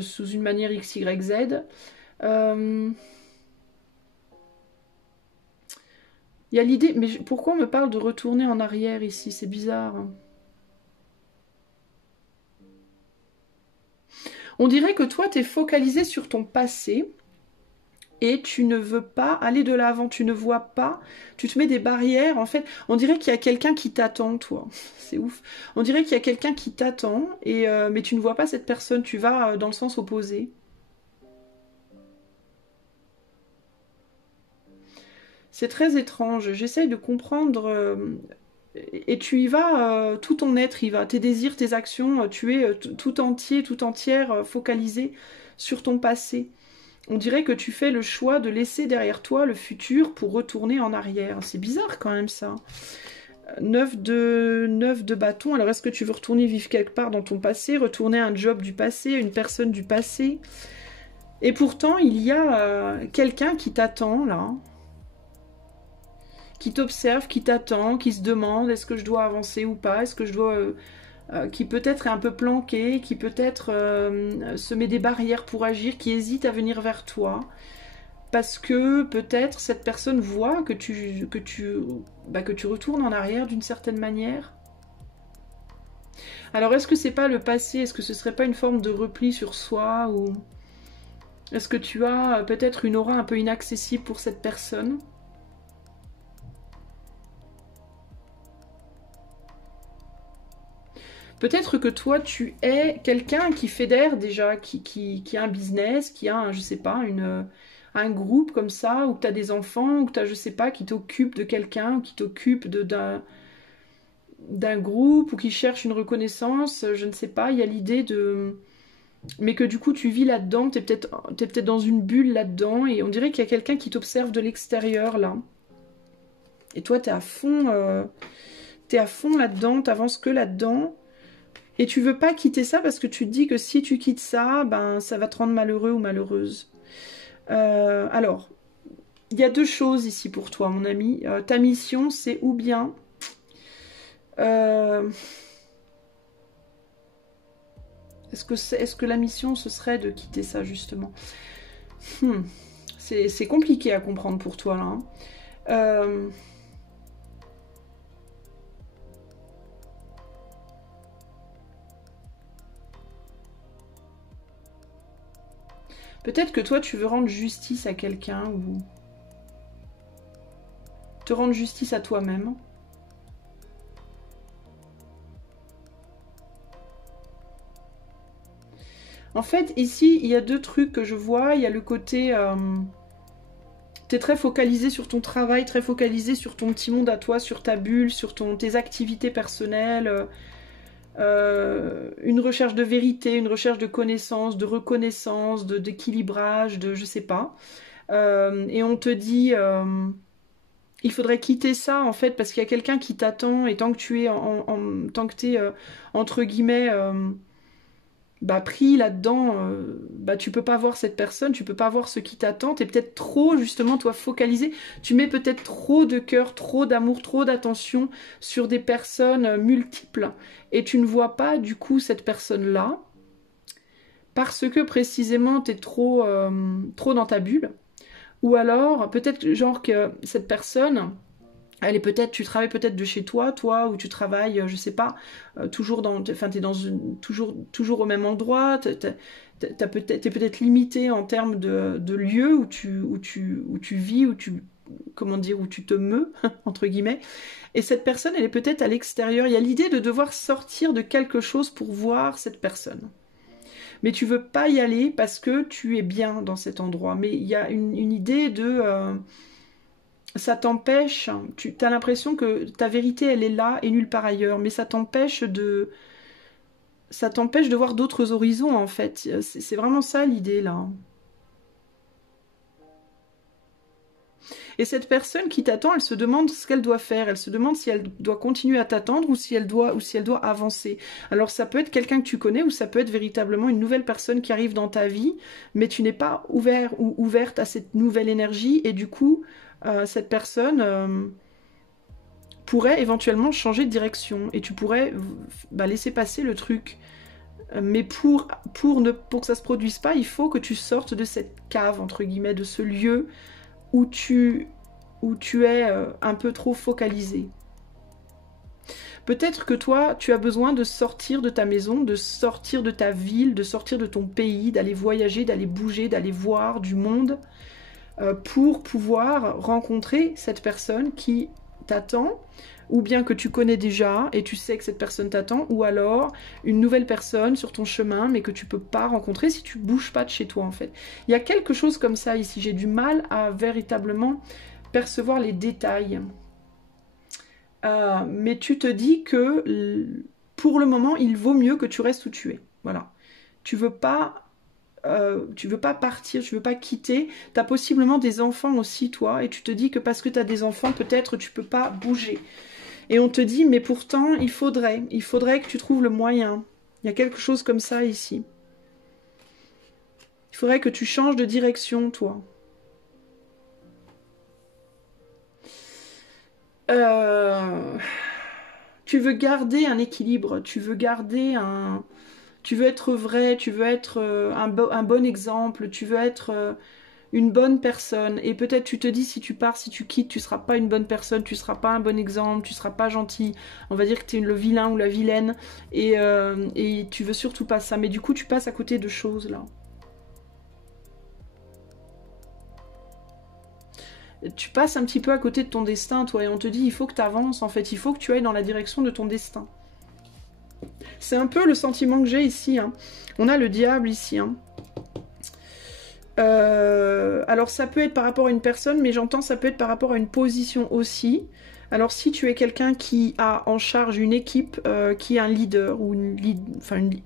sous une manière X, Y, Z. Il y a l'idée, mais pourquoi on me parle de retourner en arrière ici? C'est bizarre. On dirait que toi, tu es focalisé sur ton passé et tu ne veux pas aller de l'avant, tu ne vois pas, tu te mets des barrières. En fait, on dirait qu'il y a quelqu'un qui t'attend, toi. C'est ouf. On dirait qu'il y a quelqu'un qui t'attend, mais tu ne vois pas cette personne, tu vas dans le sens opposé. C'est très étrange. J'essaye de comprendre. Et tu y vas, tout ton être y va. Tes désirs, tes actions, tu es tout entier, tout entière focalisé sur ton passé. On dirait que tu fais le choix de laisser derrière toi le futur pour retourner en arrière. C'est bizarre quand même ça. 9 de bâton. Alors est-ce que tu veux retourner vivre quelque part dans ton passé, retourner à un job du passé, à une personne du passé? Et pourtant, il y a quelqu'un qui t'attend là. Qui t'observe, qui t'attend, qui se demande est-ce que je dois avancer ou pas, est-ce que je dois... qui peut-être est un peu planqué, qui peut-être se met des barrières pour agir, qui hésite à venir vers toi. Parce que peut-être cette personne voit que tu retournes en arrière d'une certaine manière. Alors est-ce que c'est pas le passé? Est-ce que ce serait pas une forme de repli sur soi? Ou est-ce que tu as peut-être une aura un peu inaccessible pour cette personne? Peut-être que toi, tu es quelqu'un qui fédère déjà, qui a un business, qui a, je sais pas, un groupe comme ça, ou que tu as des enfants, ou que tu as, je sais pas, qui t'occupe de quelqu'un, ou qui t'occupe d'un groupe, ou qui cherche une reconnaissance, je ne sais pas, il y a l'idée de... Mais que du coup, tu vis là-dedans, t'es peut-être dans une bulle là-dedans, et on dirait qu'il y a quelqu'un qui t'observe de l'extérieur, là. Et toi, t'es à fond là-dedans, t'avances que là-dedans. Et tu veux pas quitter ça parce que tu te dis que si tu quittes ça, ben ça va te rendre malheureux ou malheureuse. Alors, il y a deux choses ici pour toi, mon ami. Ta mission, c'est ou bien... Est-ce que la mission, ce serait de quitter ça, justement? C'est compliqué à comprendre pour toi, là. Hein. Peut-être que toi, tu veux rendre justice à quelqu'un ou... te rendre justice à toi-même. En fait, ici, il y a deux trucs que je vois. Il y a le côté... tu es très focalisé sur ton travail, très focalisé sur ton petit monde à toi, sur ta bulle, sur tes activités personnelles. Une recherche de vérité, une recherche de connaissance, de reconnaissance, d'équilibrage, de je sais pas. Et on te dit... il faudrait quitter ça en fait parce qu'il y a quelqu'un qui t'attend et tant que tu es tant que t'es entre guillemets bah, pris là-dedans, bah, tu peux pas voir cette personne, tu peux pas voir ce qui t'attend, t'es peut-être trop justement toi focalisé, tu mets peut-être trop de cœur, trop d'amour, trop d'attention sur des personnes multiples et tu ne vois pas du coup cette personne-là parce que précisément t'es trop, trop dans ta bulle. Ou alors peut-être genre que cette personne... Elle est peut-être, tu travailles peut-être de chez toi, ou tu travailles, je sais pas, toujours dans, enfin t'es dans toujours au même endroit, t'es peut-être limité en termes de lieu où tu vis, comment dire, où tu te meus entre guillemets. Et cette personne, elle est peut-être à l'extérieur. Il y a l'idée de devoir sortir de quelque chose pour voir cette personne. Mais tu veux pas y aller parce que tu es bien dans cet endroit. Mais il y a une idée de ça t'empêche, tu as l'impression que ta vérité elle est là et nulle part ailleurs, mais ça t'empêche de voir d'autres horizons en fait. C'est vraiment ça l'idée là. Et cette personne qui t'attend, elle se demande ce qu'elle doit faire, elle se demande si elle doit continuer à t'attendre ou si elle doit avancer. Alors ça peut être quelqu'un que tu connais ou ça peut être véritablement une nouvelle personne qui arrive dans ta vie, mais tu n'es pas ouvert ou ouverte à cette nouvelle énergie et du coup cette personne pourrait éventuellement changer de direction et tu pourrais laisser passer le truc. Mais pour que ça se produise pas, il faut que tu sortes de cette cave, entre guillemets, de ce lieu où tu es un peu trop focalisé. Peut-être que toi, tu as besoin de sortir de ta maison, de sortir de ta ville, de sortir de ton pays, d'aller voyager, d'aller bouger, d'aller voir du monde pour pouvoir rencontrer cette personne qui t'attend, ou bien que tu connais déjà et tu sais que cette personne t'attend, ou alors une nouvelle personne sur ton chemin mais que tu peux pas rencontrer si tu bouges pas de chez toi en fait. Il y a quelque chose comme ça ici, j'ai du mal à véritablement percevoir les détails. Mais tu te dis que pour le moment il vaut mieux que tu restes où tu es. Voilà. Tu veux pas partir, tu veux pas quitter, tu as possiblement des enfants aussi toi, et tu te dis que parce que tu as des enfants, peut-être tu peux pas bouger. Et on te dit, mais pourtant, il faudrait que tu trouves le moyen. Il y a quelque chose comme ça ici. Il faudrait que tu changes de direction, toi. Tu veux garder un équilibre, tu veux être vrai, tu veux être un bon exemple, tu veux être une bonne personne. Et peut-être tu te dis, si tu pars, si tu quittes, tu seras pas une bonne personne, tu seras pas un bon exemple, tu seras pas gentil. On va dire que tu es le vilain ou la vilaine. Et tu veux surtout pas ça. Mais du coup, tu passes à côté de choses, là. Tu passes un petit peu à côté de ton destin, toi. Et on te dit, il faut que tu avances, en fait. Il faut que tu ailles dans la direction de ton destin. C'est un peu le sentiment que j'ai ici. Hein. On a le diable ici, hein. Alors ça peut être par rapport à une personne, mais j'entends ça peut être par rapport à une position aussi. Alors si tu es quelqu'un qui a en charge une équipe, qui est un leader, ou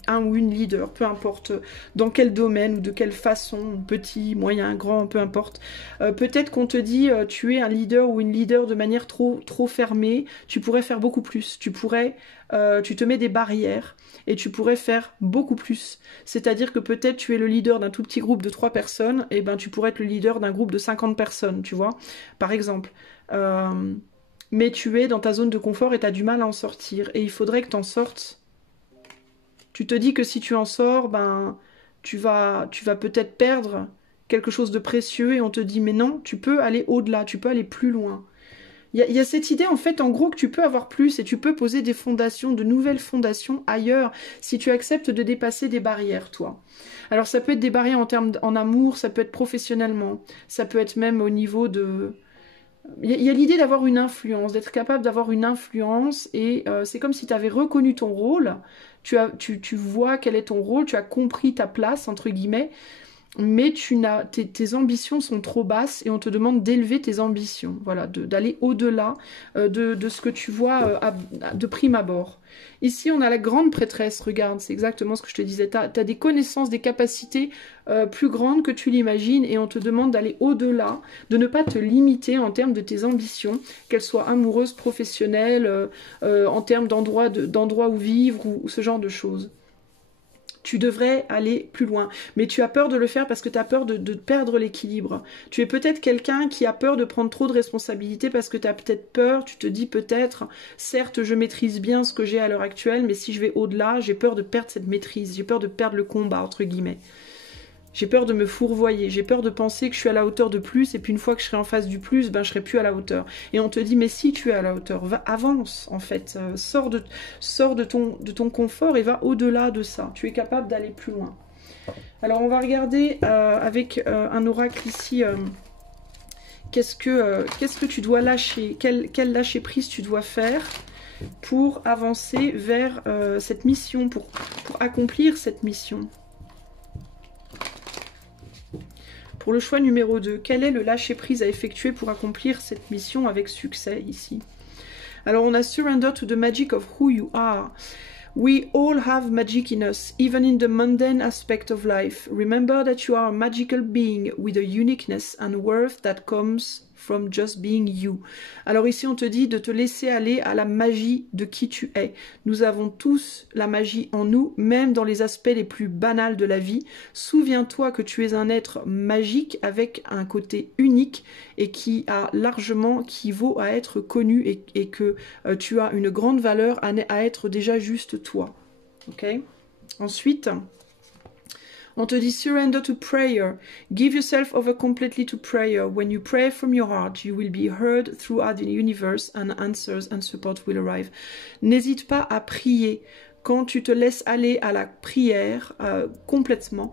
un ou une leader, peu importe dans quel domaine ou de quelle façon, petit, moyen, grand, peu importe. Peut-être qu'on te dit tu es un leader ou une leader de manière trop fermée, tu pourrais faire beaucoup plus, tu te mets des barrières. Et tu pourrais faire beaucoup plus. C'est-à-dire que peut-être tu es le leader d'un tout petit groupe de 3 personnes, et ben tu pourrais être le leader d'un groupe de 50 personnes, tu vois, par exemple. Mais tu es dans ta zone de confort et tu as du mal à en sortir. Et il faudrait que tu en sortes. Tu te dis que si tu en sors, ben tu vas peut-être perdre quelque chose de précieux et on te dit mais non, tu peux aller au-delà, tu peux aller plus loin. Il y a cette idée, en fait, en gros, que tu peux avoir plus et tu peux poser des fondations, de nouvelles fondations ailleurs, si tu acceptes de dépasser des barrières, toi. Alors, ça peut être des barrières en amour, ça peut être professionnellement, ça peut être même au niveau de Il y a l'idée d'avoir une influence, d'être capable d'avoir une influence, et c'est comme si tu avais reconnu ton rôle, tu vois quel est ton rôle, tu as compris ta place, entre guillemets, mais tes ambitions sont trop basses et on te demande d'élever tes ambitions, voilà, d'aller au-delà de ce que tu vois de prime abord. Ici, on a la grande prêtresse, regarde, c'est exactement ce que je te disais, tu as des connaissances, des capacités plus grandes que tu l'imagines et on te demande d'aller au-delà, de ne pas te limiter en termes de tes ambitions, qu'elles soient amoureuses, professionnelles, en termes d'endroits où vivre ou ce genre de choses. Tu devrais aller plus loin, mais tu as peur de le faire parce que tu as peur de perdre l'équilibre. Tu es peut-être quelqu'un qui a peur de prendre trop de responsabilités parce que tu as peut-être peur, tu te dis peut-être, certes je maîtrise bien ce que j'ai à l'heure actuelle, mais si je vais au-delà, j'ai peur de perdre cette maîtrise, j'ai peur de perdre le combat, entre guillemets. J'ai peur de me fourvoyer, j'ai peur de penser que je suis à la hauteur de plus, et puis une fois que je serai en face du plus, ben je serai plus à la hauteur. Et on te dit, mais si tu es à la hauteur, avance en fait, sors de ton confort et va au-delà de ça. Tu es capable d'aller plus loin. Alors on va regarder avec un oracle ici, qu'est-ce que tu dois lâcher, quel lâcher prise tu dois faire pour avancer vers cette mission, pour accomplir cette mission. Pour le choix numéro 2, quel est le lâcher-prise à effectuer pour accomplir cette mission avec succès ici? Alors on a Surrender to the magic of who you are. We all have magic in us, even in the mundane aspect of life. Remember that you are a magical being with a uniqueness and worth that comes from just being you. Alors ici on te dit de te laisser aller à la magie de qui tu es. Nous avons tous la magie en nous, même dans les aspects les plus banals de la vie. Souviens-toi que tu es un être magique avec un côté unique et qui vaut à être connu et que tu as une grande valeur à être déjà juste toi. Ok? Ensuite, on te dit surrender to prayer. Give yourself over completely to prayer. When you pray from your heart, you will be heard throughout the universe and answers and support will arrive. N'hésite pas à prier. Quand tu te laisses aller à la prière complètement,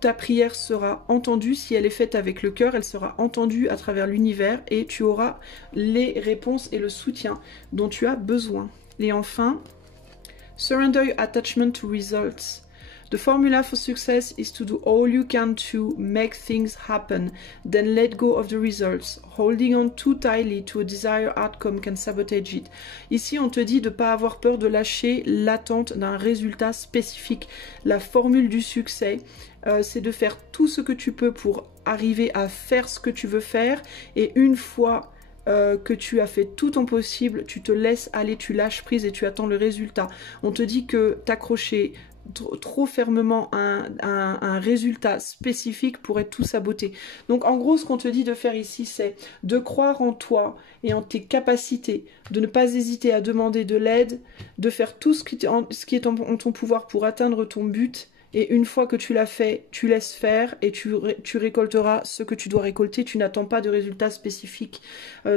ta prière sera entendue. Si elle est faite avec le cœur, elle sera entendue à travers l'univers et tu auras les réponses et le soutien dont tu as besoin. Et enfin, surrender your attachment to results. The formula for success is to do all you can to make things happen, then let go of the results. Holding on too tightly to a desired outcome can sabotage it. Ici, on te dit de ne pas avoir peur de lâcher l'attente d'un résultat spécifique. La formule du succès, c'est de faire tout ce que tu peux pour arriver à faire ce que tu veux faire. Et une fois que tu as fait tout ton possible, tu te laisses aller, tu lâches prise et tu attends le résultat. On te dit que t'accrocher trop fermement un résultat spécifique pourrait tout saboter. Donc en gros ce qu'on te dit de faire ici c'est de croire en toi et en tes capacités, de ne pas hésiter à demander de l'aide, de faire tout ce qui est en ton pouvoir pour atteindre ton but et une fois que tu l'as fait, tu laisses faire et tu récolteras ce que tu dois récolter, tu n'attends pas de résultats spécifiques.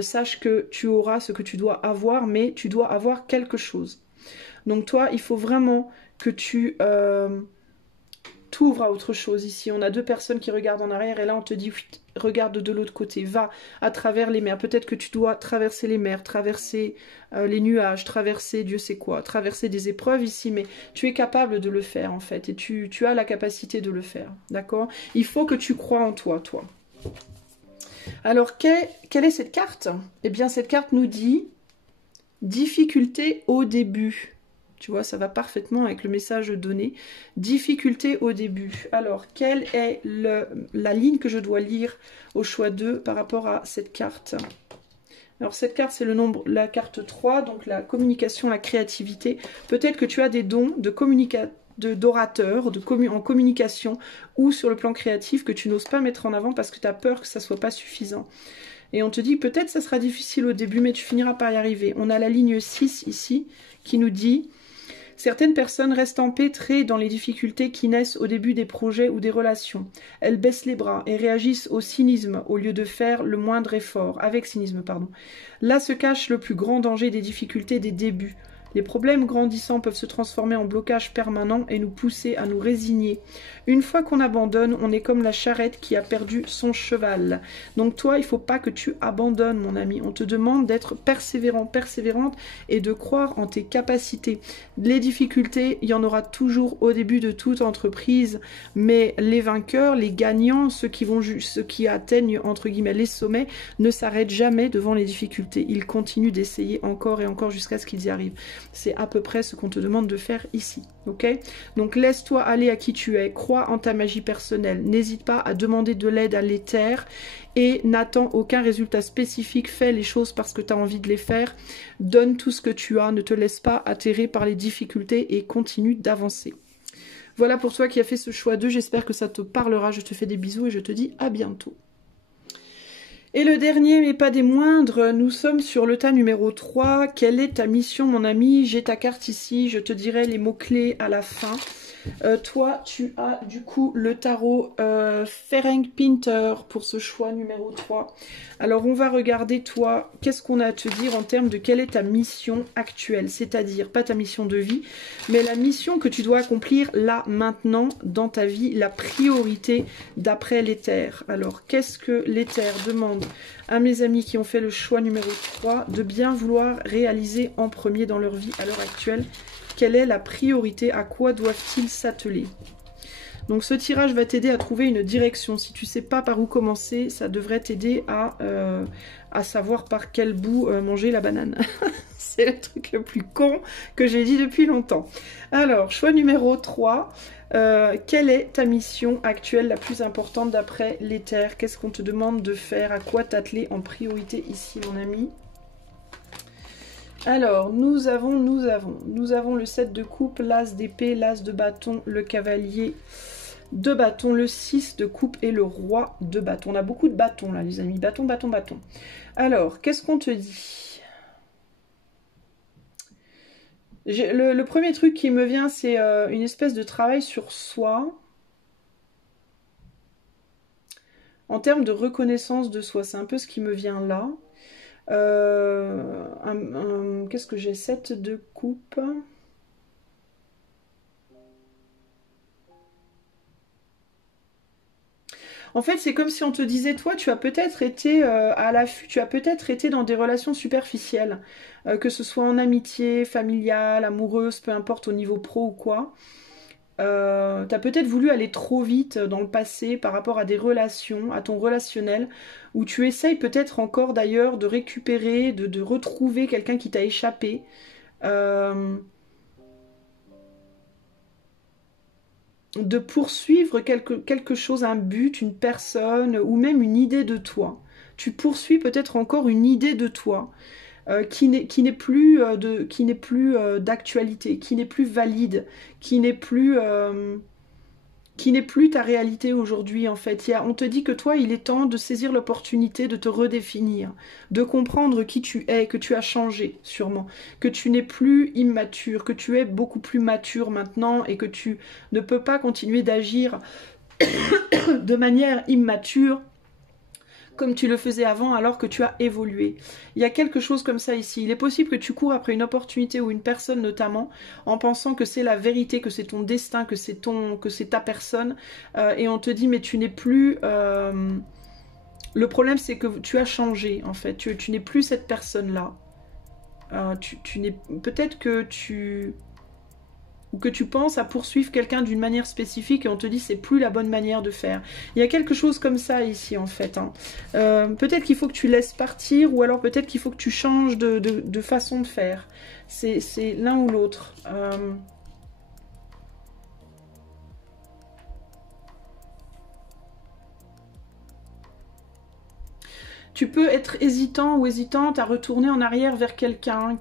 Sache que tu auras ce que tu dois avoir mais tu dois avoir quelque chose. Donc toi il faut vraiment que tu t'ouvres à autre chose ici. On a deux personnes qui regardent en arrière et là on te dit regarde de l'autre côté, va à travers les mers. Peut-être que tu dois traverser les mers, traverser les nuages, traverser Dieu sait quoi, traverser des épreuves ici, mais tu es capable de le faire en fait et tu as la capacité de le faire, d'accord? Il faut que tu crois en toi, Alors quelle est cette carte? Eh bien cette carte nous dit difficulté au début. Tu vois, ça va parfaitement avec le message donné. Difficulté au début. Alors, quelle est la ligne que je dois lire au choix 2 par rapport à cette carte? Alors, cette carte, c'est la carte 3, donc la communication, la créativité. Peut-être que tu as des dons d'orateur, en communication ou sur le plan créatif que tu n'oses pas mettre en avant parce que tu as peur que ça ne soit pas suffisant. Et on te dit, peut-être ça sera difficile au début, mais tu finiras par y arriver. On a la ligne 6 ici qui nous dit... Certaines personnes restent empêtrées dans les difficultés qui naissent au début des projets ou des relations. Elles baissent les bras et réagissent au cynisme au lieu de faire le moindre effort, avec cynisme, pardon. Là se cache le plus grand danger des difficultés des débuts. Les problèmes grandissants peuvent se transformer en blocage permanent et nous pousser à nous résigner. Une fois qu'on abandonne, on est comme la charrette qui a perdu son cheval. Donc toi, il ne faut pas que tu abandonnes, mon ami. On te demande d'être persévérant, persévérante et de croire en tes capacités. Les difficultés, il y en aura toujours au début de toute entreprise, mais les vainqueurs, les gagnants, ceux qui atteignent entre guillemets les sommets, ne s'arrêtent jamais devant les difficultés. Ils continuent d'essayer encore et encore jusqu'à ce qu'ils y arrivent. C'est à peu près ce qu'on te demande de faire ici, ok? Donc laisse-toi aller à qui tu es, crois en ta magie personnelle, n'hésite pas à demander de l'aide à l'éther et n'attends aucun résultat spécifique, fais les choses parce que tu as envie de les faire, donne tout ce que tu as, ne te laisse pas atterrer par les difficultés et continue d'avancer. Voilà pour toi qui as fait ce choix 2, j'espère que ça te parlera, je te fais des bisous et je te dis à bientôt. Et le dernier, mais pas des moindres, nous sommes sur le tas numéro 3. Quelle est ta mission, mon ami? J'ai ta carte ici, je te dirai les mots-clés à la fin. Toi, tu as du coup le tarot Ferenc Pinter pour ce choix numéro 3. Alors, on va regarder, toi, qu'est-ce qu'on a à te dire en termes de quelle est ta mission actuelle. C'est-à-dire, pas ta mission de vie, mais la mission que tu dois accomplir là, maintenant, dans ta vie, la priorité d'après l'éther. Alors, qu'est-ce que l'éther demande à mes amis qui ont fait le choix numéro 3 de bien vouloir réaliser en premier dans leur vie à l'heure actuelle? Quelle est la priorité? À quoi doivent-ils s'atteler? Donc ce tirage va t'aider à trouver une direction. Si tu ne sais pas par où commencer, ça devrait t'aider à savoir par quel bout manger la banane. C'est le truc le plus con que j'ai dit depuis longtemps. Alors, choix numéro 3. Quelle est ta mission actuelle la plus importante d'après l'éther? Qu'est-ce qu'on te demande de faire? À quoi t'atteler en priorité ici, mon ami? Alors, nous avons le 7 de coupe, l'as d'épée, l'as de bâton, le cavalier de bâton, le 6 de coupe et le roi de bâton. On a beaucoup de bâtons là, les amis. Bâton, bâton, bâton. Alors, qu'est-ce qu'on te dit? Le premier truc qui me vient, c'est une espèce de travail sur soi. En termes de reconnaissance de soi, c'est un peu ce qui me vient là. Qu'est-ce que j'ai? 7 de coupe. En fait, c'est comme si on te disait, toi, tu as peut-être été à l'affût, tu as peut-être été dans des relations superficielles, que ce soit en amitié, familiale, amoureuse, peu importe au niveau pro ou quoi. Tu as peut-être voulu aller trop vite dans le passé par rapport à des relations, à ton relationnel, où tu essayes peut-être encore d'ailleurs de récupérer, de retrouver quelqu'un qui t'a échappé. De poursuivre quelque chose, un but, une personne, ou même une idée de toi. Tu poursuis peut-être encore une idée de toi. Qui n'est plus d'actualité, qui n'est plus valide, qui n'est plus ta réalité aujourd'hui en fait. On te dit que toi, il est temps de saisir l'opportunité de te redéfinir, de comprendre qui tu es, que tu as changé sûrement, que tu n'es plus immature, que tu es beaucoup plus mature maintenant et que tu ne peux pas continuer d'agir de manière immature comme tu le faisais avant alors que tu as évolué. Il y a quelque chose comme ça ici. Il est possible que tu cours après une opportunité ou une personne notamment en pensant que c'est la vérité, que c'est ton destin, que c'est ta personne et on te dit mais tu n'es plus... Le problème c'est que tu as changé en fait. Tu n'es plus cette personne-là. Peut-être que tu penses à poursuivre quelqu'un d'une manière spécifique et on te dit c'est plus la bonne manière de faire. Il y a quelque chose comme ça ici en fait. Hein. Peut-être qu'il faut que tu laisses partir ou alors peut-être qu'il faut que tu changes de façon de faire. C'est l'un ou l'autre. Tu peux être hésitant ou hésitante à retourner en arrière vers quelqu'un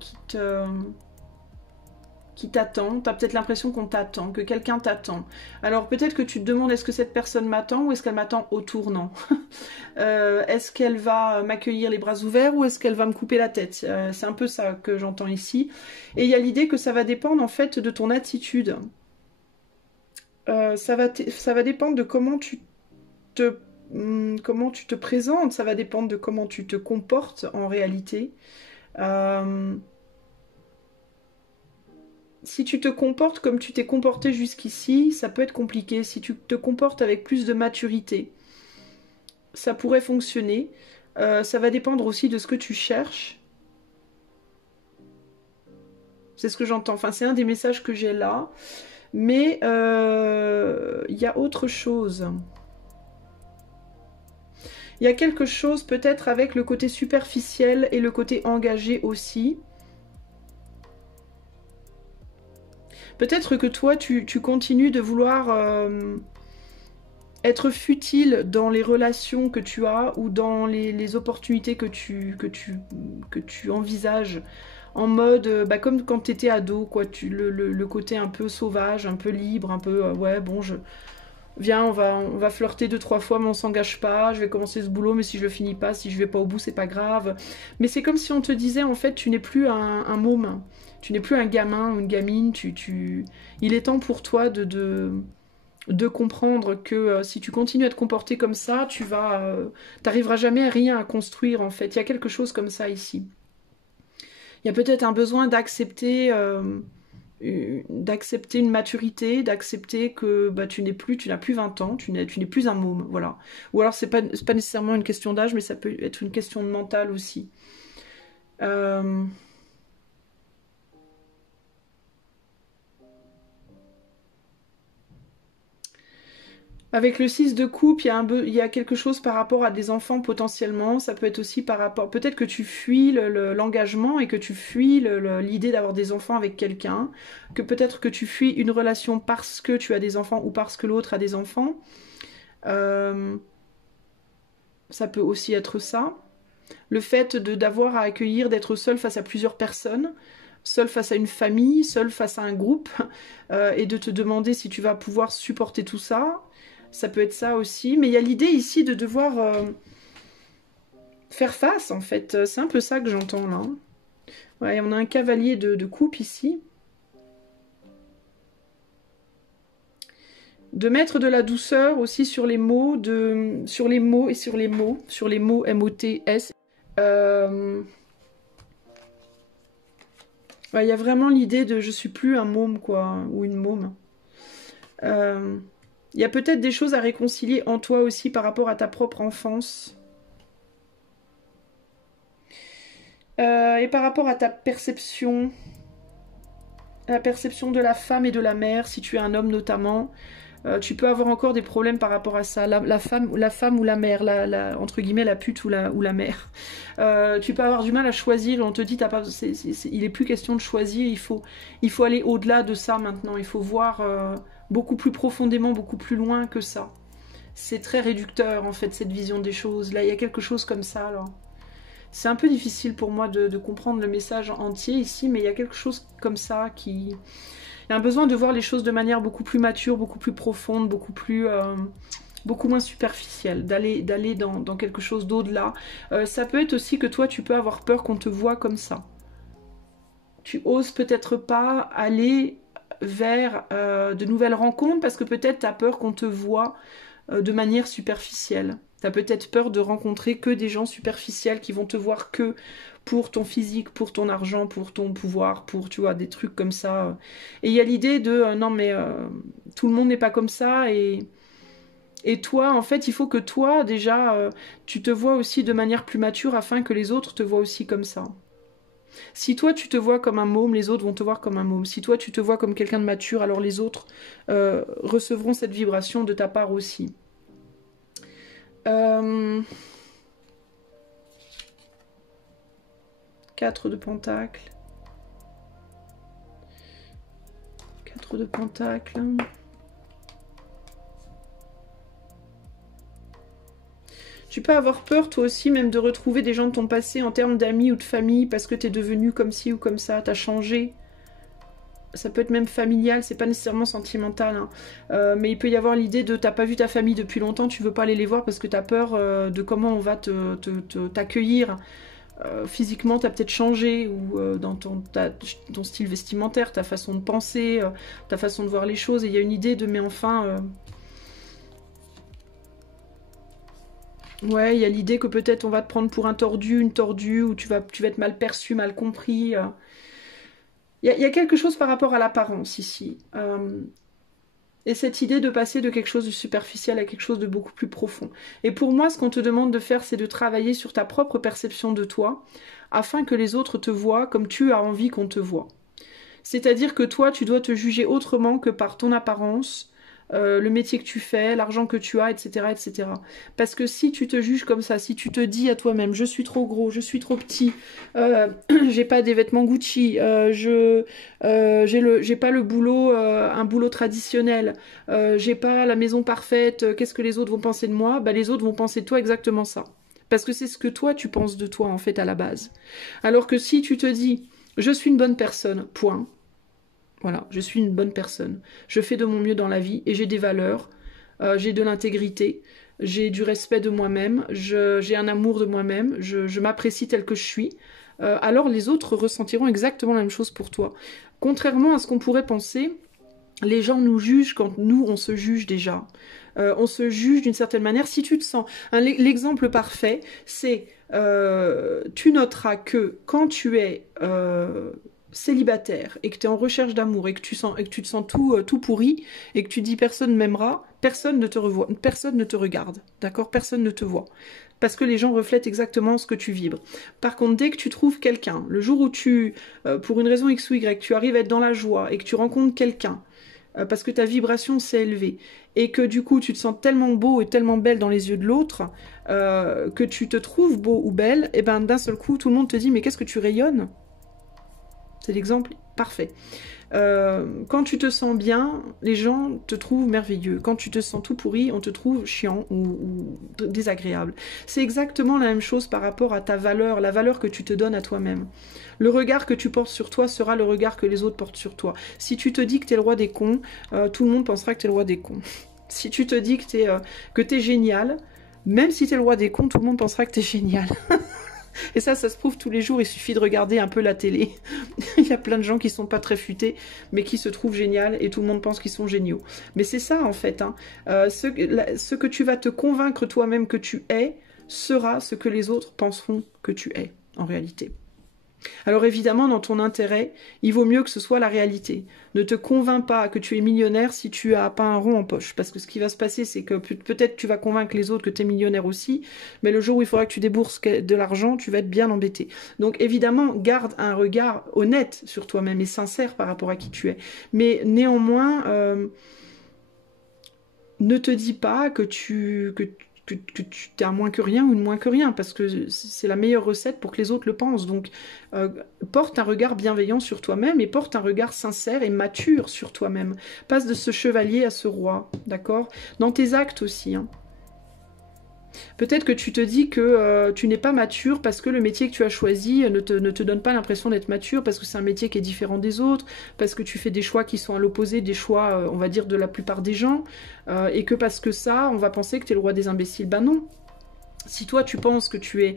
qui t'attend, tu as peut-être l'impression qu'on t'attend, que quelqu'un t'attend. Alors peut-être que tu te demandes est-ce que cette personne m'attend ou est-ce qu'elle m'attend au tournant? Est-ce qu'elle va m'accueillir les bras ouverts ou est-ce qu'elle va me couper la tête? C'est un peu ça que j'entends ici. Et il y a l'idée que ça va dépendre en fait de ton attitude. Ça va dépendre de comment tu te présentes, ça va dépendre de comment tu te comportes en réalité. si tu te comportes comme tu t'es comporté jusqu'ici, ça peut être compliqué. Si tu te comportes avec plus de maturité, ça pourrait fonctionner. Ça va dépendre aussi de ce que tu cherches. C'est ce que j'entends. Enfin, c'est un des messages que j'ai là. Mais il y a autre chose. Il y a quelque chose peut-être avec le côté superficiel et le côté engagé aussi. Peut-être que toi, tu continues de vouloir être futile dans les relations que tu as ou dans les opportunités que tu envisages. En mode, bah, comme quand tu étais ado, quoi, le côté un peu sauvage, un peu libre, un peu, ouais, bon, viens, on va flirter 2-3 fois, mais on s'engage pas. Je vais commencer ce boulot, mais si je le finis pas, si je vais pas au bout, c'est pas grave. Mais c'est comme si on te disait, en fait, tu n'es plus un môme. Tu n'es plus un gamin ou une gamine. Il est temps pour toi de comprendre que si tu continues à te comporter comme ça, t'arriveras jamais à rien à construire, en fait. Il y a quelque chose comme ça ici. Il y a peut-être un besoin d'accepter une maturité, d'accepter que bah, tu n'as plus 20 ans, tu n'es plus un môme, voilà. Ou alors c'est pas nécessairement une question d'âge, mais ça peut être une question de mental aussi. Avec le 6 de coupe, il y a quelque chose par rapport à des enfants potentiellement. Ça peut être aussi par rapport... Peut-être que tu fuis l'engagement et que tu fuis l'idée d'avoir des enfants avec quelqu'un. Que peut-être que tu fuis une relation parce que tu as des enfants ou parce que l'autre a des enfants. Ça peut aussi être ça. Le fait d'avoir à accueillir, d'être seul face à plusieurs personnes, seul face à une famille, seul face à un groupe, et de te demander si tu vas pouvoir supporter tout ça. Ça peut être ça aussi. Mais il y a l'idée ici de devoir faire face, en fait. C'est un peu ça que j'entends, là. Ouais, on a un cavalier de coupe ici. De mettre de la douceur aussi sur les mots, sur les mots et sur les mots. Sur les mots M-O-T-S. Ouais, y a vraiment l'idée de je suis plus un môme, quoi. Ou une môme. Il y a peut-être des choses à réconcilier en toi aussi par rapport à ta propre enfance. Et par rapport à ta perception, la perception de la femme et de la mère, si tu es un homme notamment, tu peux avoir encore des problèmes par rapport à ça. La femme ou la mère, entre guillemets la pute ou la mère. Tu peux avoir du mal à choisir et on te dit il est plus question de choisir, il faut aller au-delà de ça maintenant. Il faut voir beaucoup plus profondément, beaucoup plus loin que ça. C'est très réducteur en fait cette vision des choses. Là il y a quelque chose comme ça alors. C'est un peu difficile pour moi de comprendre le message entier ici, mais il y a quelque chose comme ça qui... Il y a un besoin de voir les choses de manière beaucoup plus mature, beaucoup plus profonde, beaucoup moins superficielle, d'aller dans quelque chose d'au-delà. Ça peut être aussi que toi, tu peux avoir peur qu'on te voie comme ça. Tu oses peut-être pas aller vers de nouvelles rencontres parce que peut-être tu as peur qu'on te voie de manière superficielle. T'as peut-être peur de rencontrer que des gens superficiels qui vont te voir que pour ton physique, pour ton argent, pour ton pouvoir, pour, tu vois, des trucs comme ça. Et il y a l'idée de, non mais tout le monde n'est pas comme ça et toi, en fait, il faut que toi, déjà, tu te vois aussi de manière plus mature afin que les autres te voient aussi comme ça. Si toi, tu te vois comme un môme, les autres vont te voir comme un môme. Si toi, tu te vois comme quelqu'un de mature, alors les autres recevront cette vibration de ta part aussi. 4 de pentacle. 4 de pentacle. Tu peux avoir peur toi aussi même de retrouver des gens de ton passé en termes d'amis ou de famille parce que tu es devenu comme ci ou comme ça, t'as changé. Ça peut être même familial, c'est pas nécessairement sentimental. Hein. Mais il peut y avoir l'idée de t'as pas vu ta famille depuis longtemps, tu veux pas aller les voir parce que t'as peur de comment on va t'accueillir. Physiquement, t'as peut-être changé ou dans ton style vestimentaire, ta façon de penser, ta façon de voir les choses. Et il y a une idée de mais enfin... Ouais, il y a l'idée que peut-être on va te prendre pour un tordu, une tordue, ou tu vas être mal perçu, mal compris. y a quelque chose par rapport à l'apparence ici. Et cette idée de passer de quelque chose de superficiel à quelque chose de beaucoup plus profond. Et pour moi, ce qu'on te demande de faire, c'est de travailler sur ta propre perception de toi, afin que les autres te voient comme tu as envie qu'on te voie. C'est-à-dire que toi, tu dois te juger autrement que par ton apparence, le métier que tu fais, l'argent que tu as, etc., etc. Parce que si tu te juges comme ça, si tu te dis à toi-même, je suis trop gros, je suis trop petit, j'ai pas des vêtements Gucci, j'ai pas le boulot, un boulot traditionnel, j'ai pas la maison parfaite, qu'est-ce que les autres vont penser de moi? Bah, les autres vont penser de toi exactement ça. Parce que c'est ce que toi, tu penses de toi, en fait, à la base. Alors que si tu te dis, je suis une bonne personne, point. Voilà, je suis une bonne personne. Je fais de mon mieux dans la vie et j'ai des valeurs, j'ai de l'intégrité, j'ai du respect de moi-même, j'ai un amour de moi-même, je m'apprécie tel que je suis. Alors les autres ressentiront exactement la même chose pour toi. Contrairement à ce qu'on pourrait penser, les gens nous jugent quand nous, on se juge déjà. On se juge d'une certaine manière. Si tu te sens... L'exemple parfait, c'est... tu noteras que quand tu es... célibataire et que tu es en recherche d'amour et que tu te sens tout pourri et que tu dis personne ne m'aimera, personne ne te revoit, personne ne te regarde, d'accord? Personne ne te voit. Parce que les gens reflètent exactement ce que tu vibres. Par contre, dès que tu trouves quelqu'un, le jour où pour une raison X ou Y, tu arrives à être dans la joie et que tu rencontres quelqu'un, parce que ta vibration s'est élevée, et que du coup tu te sens tellement beau et tellement belle dans les yeux de l'autre, que tu te trouves beau ou belle, et ben d'un seul coup tout le monde te dit mais qu'est-ce que tu rayonnes? C'est l'exemple parfait. Quand tu te sens bien, les gens te trouvent merveilleux. Quand tu te sens tout pourri, on te trouve chiant ou désagréable. C'est exactement la même chose par rapport à ta valeur, la valeur que tu te donnes à toi-même. Le regard que tu portes sur toi sera le regard que les autres portent sur toi. Si tu te dis que tu es le roi des cons, tout le monde pensera que tu es le roi des cons. Si tu te dis que t'es génial, même si tu es le roi des cons, tout le monde pensera que tu es génial. Et ça se prouve tous les jours, il suffit de regarder un peu la télé. Il y a plein de gens qui sont pas très futés, mais qui se trouvent géniaux, et tout le monde pense qu'ils sont géniaux. Mais c'est ça, en fait. Hein. Ce que tu vas te convaincre toi-même que tu es, sera ce que les autres penseront que tu es, en réalité. Alors évidemment, dans ton intérêt, il vaut mieux que ce soit la réalité. Ne te convainc pas que tu es millionnaire si tu n'as pas un rond en poche. Parce que ce qui va se passer, c'est que peut-être tu vas convaincre les autres que tu es millionnaire aussi, mais le jour où il faudra que tu débourses de l'argent, tu vas être bien embêté. Donc évidemment, garde un regard honnête sur toi-même et sincère par rapport à qui tu es. Mais néanmoins, ne te dis pas que tu es un moins que rien ou une moins que rien, parce que c'est la meilleure recette pour que les autres le pensent. Donc, porte un regard bienveillant sur toi-même et porte un regard sincère et mature sur toi-même. Passe de ce chevalier à ce roi, d'accord? Dans tes actes aussi, hein. Peut-être que tu te dis que tu n'es pas mature parce que le métier que tu as choisi ne te donne pas l'impression d'être mature, parce que c'est un métier qui est différent des autres, parce que tu fais des choix qui sont à l'opposé des choix, on va dire, de la plupart des gens, et que parce que ça, on va penser que tu es le roi des imbéciles. Ben non. Si toi tu penses que tu es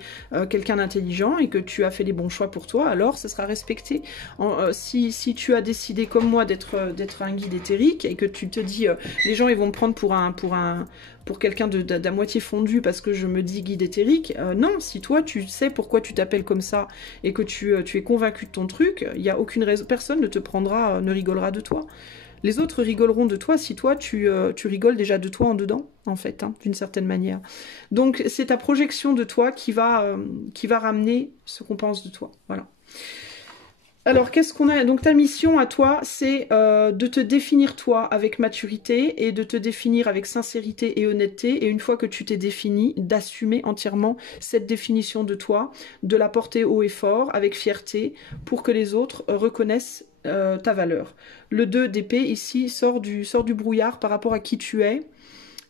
quelqu'un d'intelligent et que tu as fait les bons choix pour toi, alors ce sera respecté. Si tu as décidé comme moi d'être un guide éthérique et que tu te dis les gens ils vont me prendre pour quelqu'un d'à moitié fondu parce que je me dis guide éthérique, non, si toi tu sais pourquoi tu t'appelles comme ça et que tu es convaincu de ton truc, il n'y a aucune raison, personne ne te prendra, ne rigolera de toi. Les autres rigoleront de toi si toi, tu rigoles déjà de toi en dedans, en fait, hein, d'une certaine manière. Donc, c'est ta projection de toi qui va ramener ce qu'on pense de toi. Voilà. Alors, qu'est-ce qu'on a? Donc, ta mission à toi, c'est de te définir toi avec maturité et de te définir avec sincérité et honnêteté. Et une fois que tu t'es défini, d'assumer entièrement cette définition de toi, de la porter haut et fort, avec fierté, pour que les autres reconnaissent ta valeur. Le 2 d'épée ici sort du brouillard par rapport à qui tu es,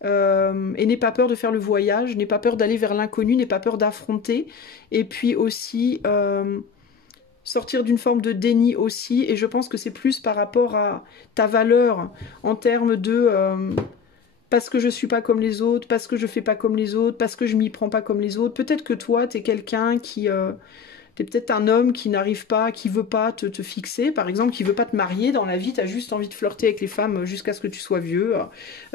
et n'aie pas peur de faire le voyage, n'aie pas peur d'aller vers l'inconnu, n'aie pas peur d'affronter, et puis aussi sortir d'une forme de déni aussi, et je pense que c'est plus par rapport à ta valeur en termes de parce que je suis pas comme les autres, parce que je fais pas comme les autres, parce que je m'y prends pas comme les autres. Peut-être que toi t'es quelqu'un qui Tu es peut-être un homme qui n'arrive pas, qui veut pas te fixer, par exemple, qui veut pas te marier dans la vie, tu as juste envie de flirter avec les femmes jusqu'à ce que tu sois vieux.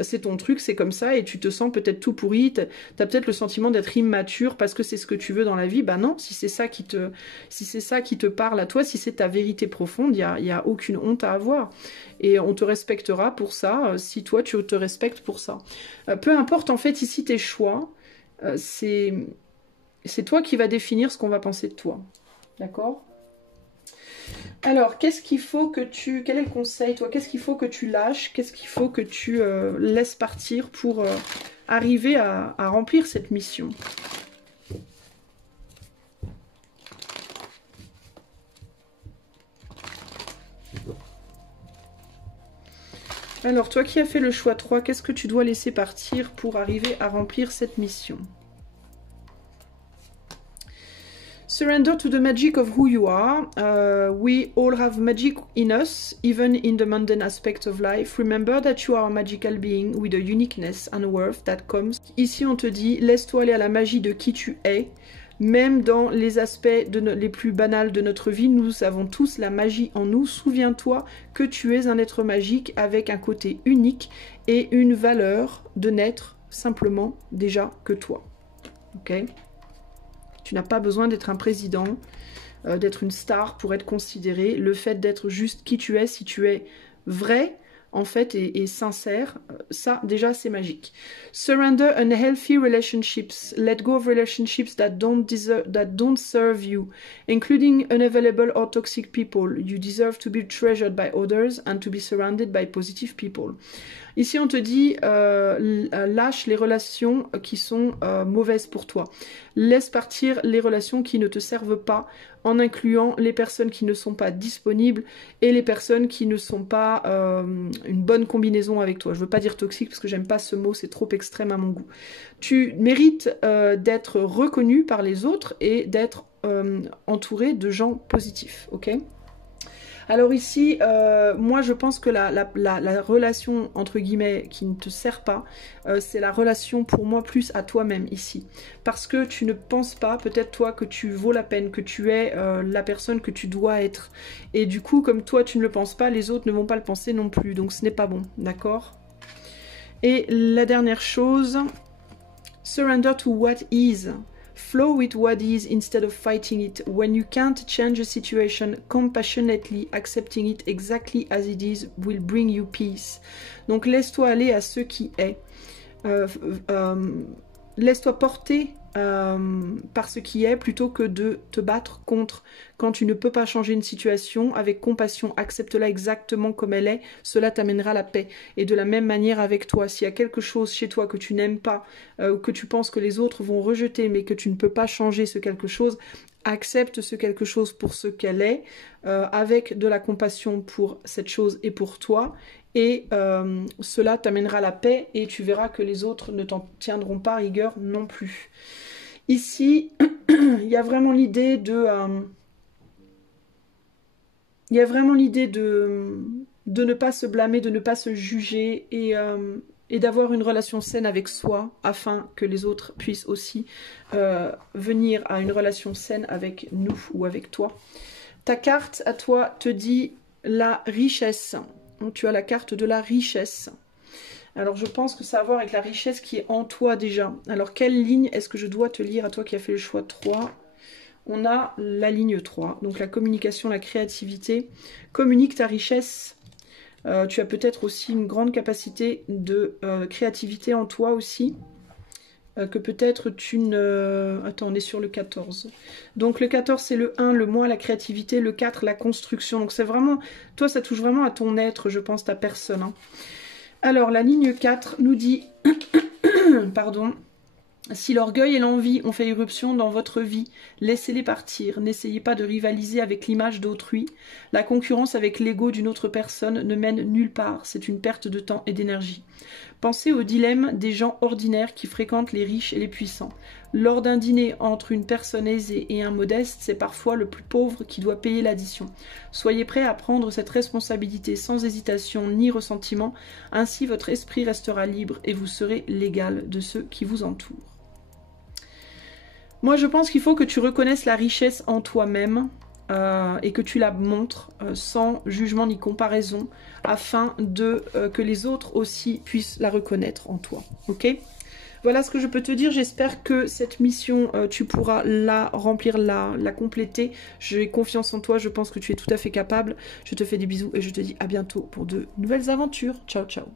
C'est ton truc, c'est comme ça, et tu te sens peut-être tout pourri, tu as peut-être le sentiment d'être immature parce que c'est ce que tu veux dans la vie. Ben non, si c'est ça qui te parle à toi, si c'est ta vérité profonde, il y a aucune honte à avoir. Et on te respectera pour ça, si toi tu te respectes pour ça. Peu importe en fait ici tes choix, c'est toi qui vas définir ce qu'on va penser de toi. D'accord? Alors, qu'est-ce qu'il faut que tu... Quel est le conseil, toi? Qu'est-ce qu'il faut que tu lâches? Qu'est-ce qu'il faut que tu laisses partir pour arriver à remplir cette mission? Alors, toi qui as fait le choix 3, qu'est-ce que tu dois laisser partir pour arriver à remplir cette mission? Surrender to the magic of who you are. We all have magic in us, even in the mundane aspect of life. Remember that you are a magical being with a uniqueness and a worth that comes. Ici, on te dit, laisse-toi aller à la magie de qui tu es. Même dans les aspects les plus banals de notre vie, nous avons tous la magie en nous. Souviens-toi que tu es un être magique avec un côté unique et une valeur de n'être simplement déjà que toi. Ok ? Tu n'as pas besoin d'être un président, d'être une star pour être considéré. Le fait d'être juste qui tu es, si tu es vrai, en fait, et sincère, ça, déjà, c'est magique. Surrender unhealthy relationships. Let go of relationships that don't serve you, including unavailable or toxic people. You deserve to be treasured by others and to be surrounded by positive people. Ici, on te dit, lâche les relations qui sont mauvaises pour toi. Laisse partir les relations qui ne te servent pas, en incluant les personnes qui ne sont pas disponibles et les personnes qui ne sont pas une bonne combinaison avec toi. Je ne veux pas dire toxique parce que j'aime pas ce mot, c'est trop extrême à mon goût. Tu mérites d'être reconnu par les autres et d'être entouré de gens positifs, ok ? Alors ici, moi je pense que la relation, entre guillemets, qui ne te sert pas, c'est la relation pour moi plus à toi-même ici. Parce que tu ne penses pas, peut-être toi, que tu vaux la peine, que tu es la personne que tu dois être. Et du coup, comme toi tu ne le penses pas, les autres ne vont pas le penser non plus. Donc ce n'est pas bon, d'accord? Et la dernière chose, surrender to what is. Flow with what is instead of fighting it. When you can't change a situation, compassionately accepting it exactly as it is will bring you peace. Donc laisse-toi aller à ce qui est. Laisse-toi porter par ce qui est plutôt que de te battre contre. Quand tu ne peux pas changer une situation, avec compassion, accepte-la exactement comme elle est, cela t'amènera la paix. Et de la même manière avec toi, s'il y a quelque chose chez toi que tu n'aimes pas, ou que tu penses que les autres vont rejeter, mais que tu ne peux pas changer ce quelque chose, accepte ce quelque chose pour ce qu'elle est, avec de la compassion pour cette chose et pour toi, et cela t'amènera la paix et tu verras que les autres ne t'en tiendront pas rigueur non plus. Ici, il y a vraiment l'idée de... il y a vraiment l'idée de ne pas se blâmer, de ne pas se juger et d'avoir une relation saine avec soi afin que les autres puissent aussi venir à une relation saine avec nous ou avec toi. Ta carte à toi te dit la richesse. Donc, tu as la carte de la richesse. Alors je pense que ça a à voir avec la richesse qui est en toi déjà. Alors quelle ligne est-ce que je dois te lire à toi qui as fait le choix 3 ? On a la ligne 3, donc la communication, la créativité. Communique ta richesse. Tu as peut-être aussi une grande capacité de créativité en toi aussi. Que peut-être tu ne... Attends, on est sur le 14. Donc le 14, c'est le 1, le moi, la créativité. Le 4, la construction. Donc c'est vraiment... Toi, ça touche vraiment à ton être, je pense, ta personne. Hein. Alors, la ligne 4 nous dit... Pardon... Si l'orgueil et l'envie ont fait irruption dans votre vie, laissez-les partir. N'essayez pas de rivaliser avec l'image d'autrui. La concurrence avec l'ego d'une autre personne ne mène nulle part. C'est une perte de temps et d'énergie. Pensez au dilemme des gens ordinaires qui fréquentent les riches et les puissants. Lors d'un dîner entre une personne aisée et un modeste, c'est parfois le plus pauvre qui doit payer l'addition. Soyez prêts à prendre cette responsabilité sans hésitation ni ressentiment. Ainsi, votre esprit restera libre et vous serez l'égal de ceux qui vous entourent. Moi, je pense qu'il faut que tu reconnaisses la richesse en toi-même et que tu la montres sans jugement ni comparaison afin que les autres aussi puissent la reconnaître en toi. Ok? Voilà ce que je peux te dire. J'espère que cette mission, tu pourras la remplir, la compléter. J'ai confiance en toi. Je pense que tu es tout à fait capable. Je te fais des bisous et je te dis à bientôt pour de nouvelles aventures. Ciao, ciao.